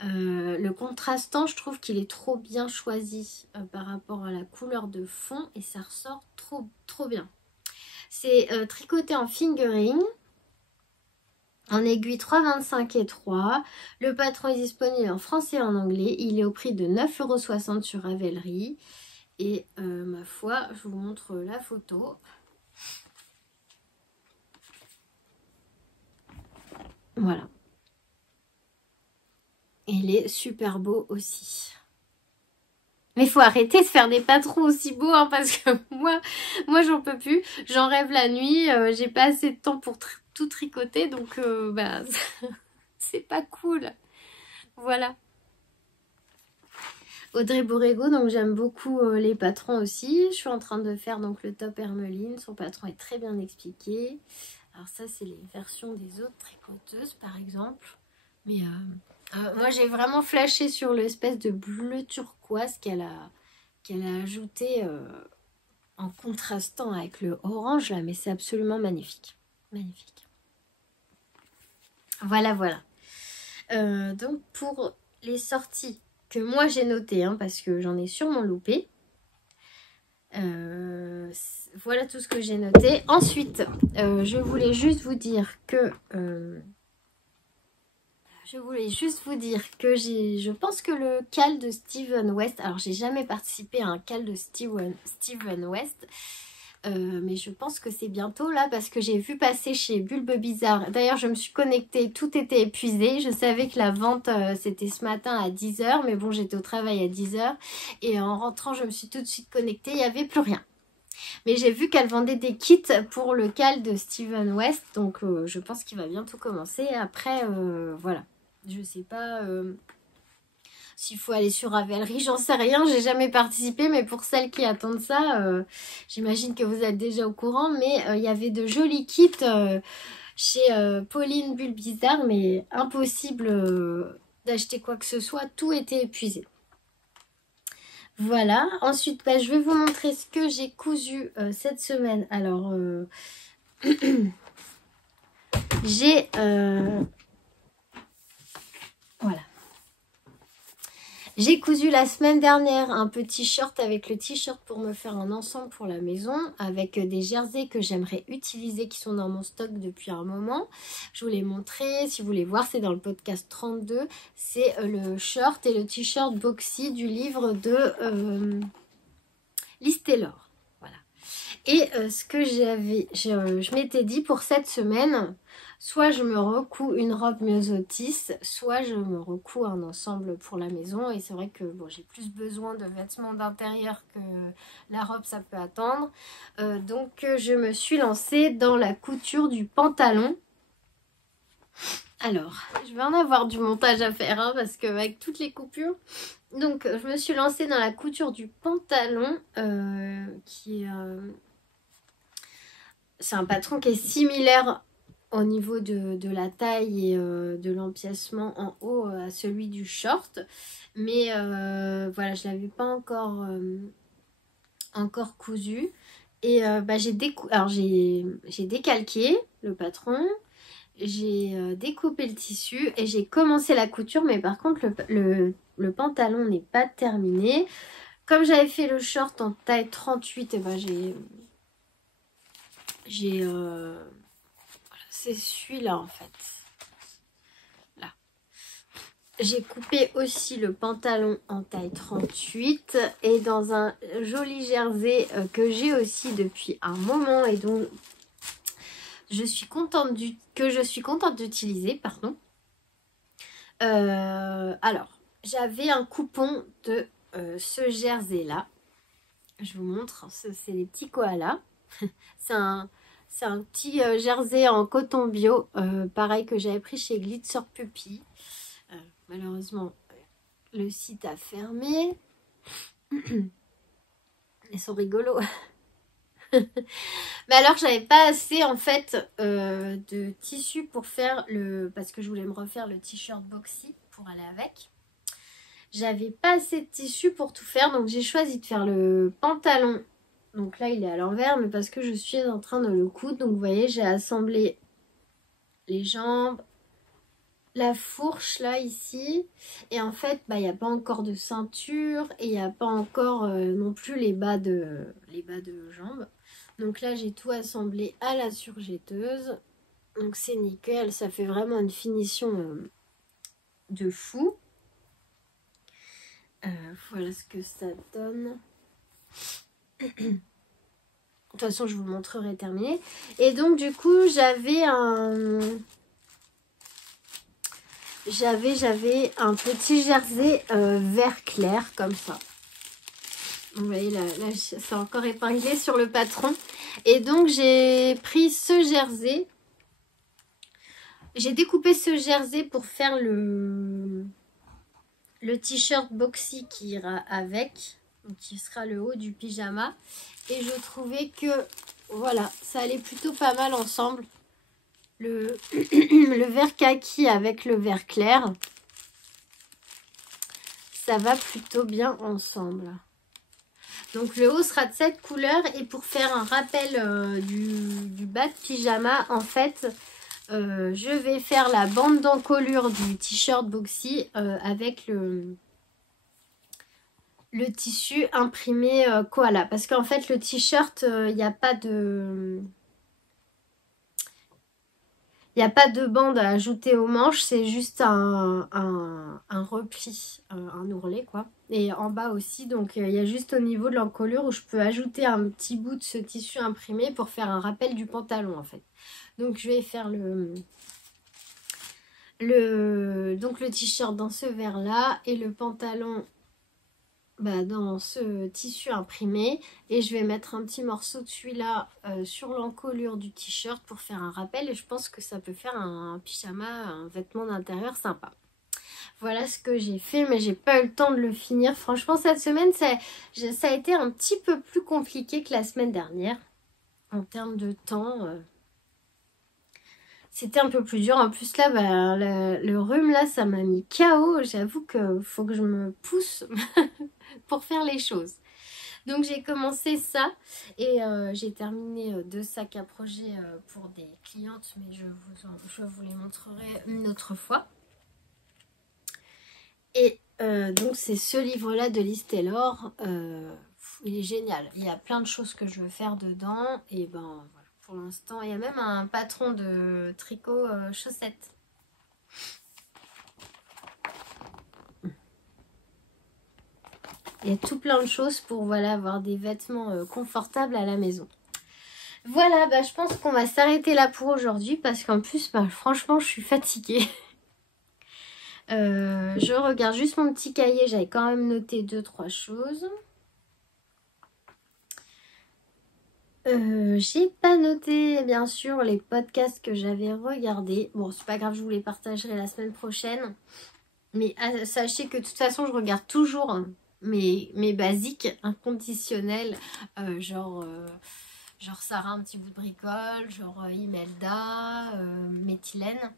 Le contrastant, je trouve qu'il est trop bien choisi par rapport à la couleur de fond et ça ressort trop bien. C'est tricoté en fingering. En aiguille 3,25 et 3. Le patron est disponible en français et en anglais. Il est au prix de 9,60 € sur Ravelry. Et ma foi, je vous montre la photo. Voilà. Il est super beau aussi. Mais il faut arrêter de faire des patrons aussi beaux, hein, parce que moi j'en peux plus. J'en rêve la nuit. J'ai pas assez de temps pour tout tricoter. Donc, bah, c'est pas cool. Voilà. Audrey Borrego, donc j'aime beaucoup les patrons aussi. Je suis en train de faire donc le top Hermeline. Son patron est très bien expliqué. Alors ça, c'est les versions des autres tricoteuses, par exemple. Mais moi, j'ai vraiment flashé sur l'espèce de bleu turquoise qu'elle a ajouté en contrastant avec le orange, là. Mais c'est absolument magnifique. Magnifique. Voilà, voilà. Donc, pour les sorties que moi j'ai noté, hein, parce que j'en ai sûrement loupé. Voilà tout ce que j'ai noté. Ensuite, je voulais juste vous dire que je pense que le cal de Steven West, alors j'ai jamais participé à un cal de Steven West, mais je pense que c'est bientôt là parce que j'ai vu passer chez Bulbe Bizarre. D'ailleurs, je me suis connectée, tout était épuisé. Je savais que la vente c'était ce matin à 10 h, mais bon, j'étais au travail à 10 h et en rentrant, je me suis tout de suite connectée. Il n'y avait plus rien. Mais j'ai vu qu'elle vendait des kits pour le cal de Steven West, donc je pense qu'il va bientôt commencer. Après, voilà, je sais pas. S'il faut aller sur Ravelry, j'en sais rien, j'ai jamais participé, mais pour celles qui attendent ça, j'imagine que vous êtes déjà au courant, mais il y avait de jolis kits chez Pauline Bulle Bizarre, mais impossible d'acheter quoi que ce soit, tout était épuisé. Voilà, ensuite bah, je vais vous montrer ce que j'ai cousu cette semaine. Alors, j'ai... voilà. J'ai cousu la semaine dernière un petit short avec le t-shirt pour me faire un ensemble pour la maison avec des jerseys que j'aimerais utiliser qui sont dans mon stock depuis un moment. Je vous les montrer, si vous voulez voir, c'est dans le podcast 32. C'est le short et le t-shirt boxy du livre de Liz Taylor. Voilà. Et ce que je m'étais dit pour cette semaine, soit je me recouds une robe myosotis, soit je me recouds un ensemble pour la maison. Et c'est vrai que bon, j'ai plus besoin de vêtements d'intérieur que la robe, ça peut attendre. Donc je me suis lancée dans la couture du pantalon. Alors, je vais en avoir du montage à faire hein, parce qu'avec toutes les coupures. Donc je me suis lancée dans la couture du pantalon qui est... c'est un patron qui est similaire au niveau de la taille et de l'empiècement en haut à celui du short. Mais voilà, je ne l'avais pas encore cousu. Et j'ai décalqué le patron. J'ai découpé le tissu et j'ai commencé la couture. Mais par contre, le pantalon n'est pas terminé. Comme j'avais fait le short en taille 38, et c'est celui-là en fait. Là. J'ai coupé aussi le pantalon en taille 38 et dans un joli jersey que j'ai aussi depuis un moment et dont je suis contente d'utiliser, pardon. Alors, j'avais un coupon de ce jersey là. Je vous montre, c'est les petits koalas. C'est un petit jersey en coton bio, pareil que j'avais pris chez Glitzer Puppy. Malheureusement, le site a fermé. Ils sont rigolos. Mais alors, j'avais pas assez en fait de tissu pour faire parce que je voulais me refaire le t-shirt boxy pour aller avec. J'avais pas assez de tissu pour tout faire, donc j'ai choisi de faire le pantalon. Donc là, il est à l'envers, mais parce que je suis en train de le coudre. Donc vous voyez, j'ai assemblé les jambes, la fourche là, ici. Et en fait, il n'y a pas encore de ceinture et il n'y a pas encore non plus les bas de jambes. Donc là, j'ai tout assemblé à la surjetteuse. Donc c'est nickel, ça fait vraiment une finition de fou. Voilà ce que ça donne. De toute façon, je vous le montrerai terminé. Et donc, du coup, j'avais un petit jersey vert clair, comme ça. Vous voyez, là c'est encore épinglé sur le patron. Et donc, j'ai pris ce jersey. J'ai découpé ce jersey pour faire le t-shirt boxy qui ira avec. Donc, qui sera le haut du pyjama. Et je trouvais que, voilà, ça allait plutôt pas mal ensemble. Le vert kaki avec le vert clair. Ça va plutôt bien ensemble. Donc, le haut sera de cette couleur. Et pour faire un rappel du bas de pyjama, en fait, je vais faire la bande d'encolure du t-shirt boxy avec le tissu imprimé koala. Parce qu'en fait, le t-shirt, il n'y a pas de... Il n'y a pas de bande à ajouter aux manches, c'est juste un repli, un ourlet quoi. Et en bas aussi, donc il y a juste au niveau de l'encolure où je peux ajouter un petit bout de ce tissu imprimé pour faire un rappel du pantalon en fait. Donc je vais faire donc le t-shirt dans ce vert là et le pantalon dans ce tissu imprimé et je vais mettre un petit morceau de celui-là sur l'encolure du t-shirt pour faire un rappel et je pense que ça peut faire un pyjama, un vêtement d'intérieur sympa. Voilà ce que j'ai fait mais j'ai pas eu le temps de le finir. Franchement cette semaine ça a été un petit peu plus compliqué que la semaine dernière en termes de temps. C'était un peu plus dur. En plus là, le rhume là, ça m'a mis KO. J'avoue qu'il faut que je me pousse pour faire les choses. Donc j'ai commencé ça et j'ai terminé 2 sacs à projet pour des clientes. Mais je vous les montrerai une autre fois. Et donc c'est ce livre-là de Liz Taylor. Il est génial. Il y a plein de choses que je veux faire dedans. Et ben voilà, pour l'instant, il y a même un patron de tricot chaussettes. Il y a tout plein de choses pour voilà, avoir des vêtements confortables à la maison. Voilà, bah, je pense qu'on va s'arrêter là pour aujourd'hui parce qu'en plus, bah, franchement, je suis fatiguée. Je regarde juste mon petit cahier, j'avais quand même noté 2-3 choses. J'ai pas noté bien sûr les podcasts que j'avais regardés. Bon, c'est pas grave, je vous les partagerai la semaine prochaine. Mais sachez que de toute façon, je regarde toujours mes basiques inconditionnels, genre Sarah un petit bout de bricole, genre Imelda, Méthylène.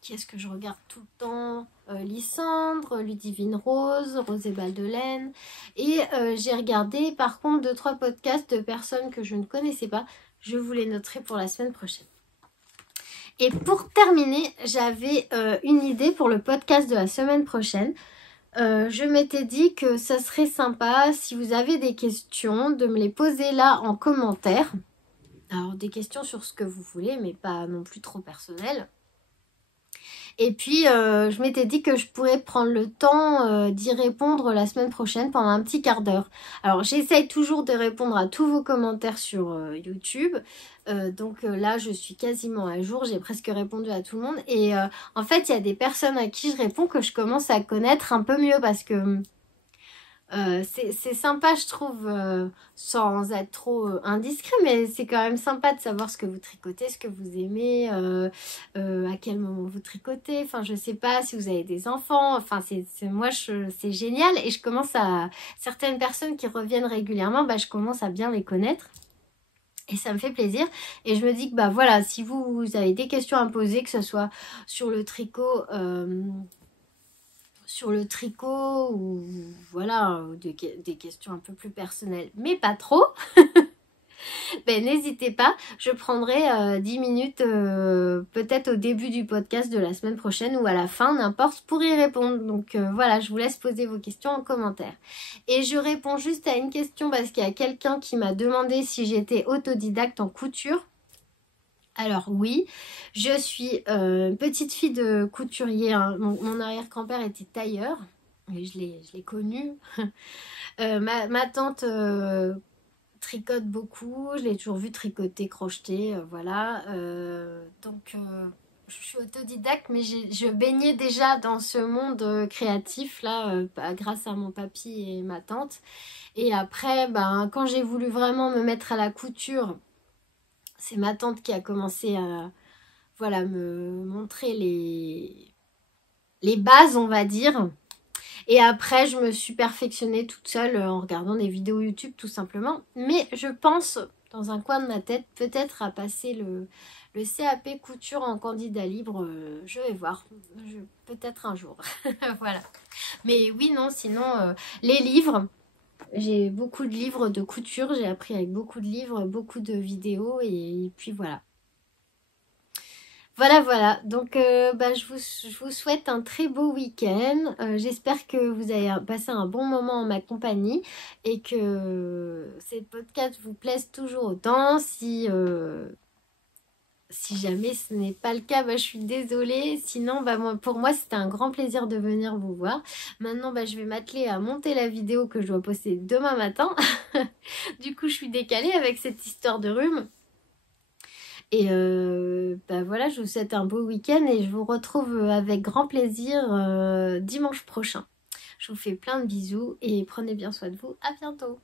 Qui est-ce que je regarde tout le temps? Lysandre, Ludivine Rose, Rosée Baldelaine. Et j'ai regardé par contre 2-3 podcasts de personnes que je ne connaissais pas. Je vous les noterai pour la semaine prochaine. Et pour terminer, j'avais une idée pour le podcast de la semaine prochaine. Je m'étais dit que ça serait sympa, si vous avez des questions, de me les poser là en commentaire. Alors des questions sur ce que vous voulez, mais pas non plus trop personnelles. Et puis, je m'étais dit que je pourrais prendre le temps d'y répondre la semaine prochaine pendant un petit quart d'heure. Alors, j'essaye toujours de répondre à tous vos commentaires sur YouTube. Donc là, je suis quasiment à jour. J'ai presque répondu à tout le monde. Et en fait, il y a des personnes à qui je réponds que je commence à connaître un peu mieux parce que... c'est sympa je trouve sans être trop indiscret, mais c'est quand même sympa de savoir ce que vous tricotez, ce que vous aimez, à quel moment vous tricotez, enfin je sais pas si vous avez des enfants, enfin c'est génial et je commence à, certaines personnes qui reviennent régulièrement, bah, je commence à bien les connaître. Et ça me fait plaisir. Et je me dis que bah voilà, si vous avez des questions à me poser, que ce soit sur le tricot, ou voilà, des questions un peu plus personnelles, mais pas trop, ben n'hésitez pas, je prendrai 10 minutes peut-être au début du podcast de la semaine prochaine ou à la fin, n'importe, pour y répondre. Donc voilà, je vous laisse poser vos questions en commentaire. Et je réponds juste à une question parce qu'il y a quelqu'un qui m'a demandé si j'étais autodidacte en couture. Alors oui, je suis petite fille de couturier, hein. Mon arrière-grand-père était tailleur, et je l'ai connu. Ma tante tricote beaucoup, je l'ai toujours vu tricoter, crocheter, voilà. Donc je suis autodidacte, mais je baignais déjà dans ce monde créatif là, grâce à mon papy et ma tante. Et après, ben, quand j'ai voulu vraiment me mettre à la couture, c'est ma tante qui a commencé à voilà, me montrer les bases, on va dire. Et après, je me suis perfectionnée toute seule en regardant des vidéos YouTube, tout simplement. Mais je pense, dans un coin de ma tête, peut-être à passer le CAP couture en candidat libre. Je vais voir, peut-être un jour. Voilà. Mais oui, non, sinon, les livres... J'ai beaucoup de livres de couture, j'ai appris avec beaucoup de livres, beaucoup de vidéos et puis voilà. Voilà. Donc, bah, je vous souhaite un très beau week-end. J'espère que vous avez passé un bon moment en ma compagnie et que ces podcasts vous plaisent toujours autant. Si jamais ce n'est pas le cas, bah, je suis désolée. Sinon, bah, pour moi, c'était un grand plaisir de venir vous voir. Maintenant, bah, je vais m'atteler à monter la vidéo que je dois poster demain matin. Du coup, je suis décalée avec cette histoire de rhume. Et bah voilà, je vous souhaite un beau week-end et je vous retrouve avec grand plaisir dimanche prochain. Je vous fais plein de bisous et prenez bien soin de vous. À bientôt!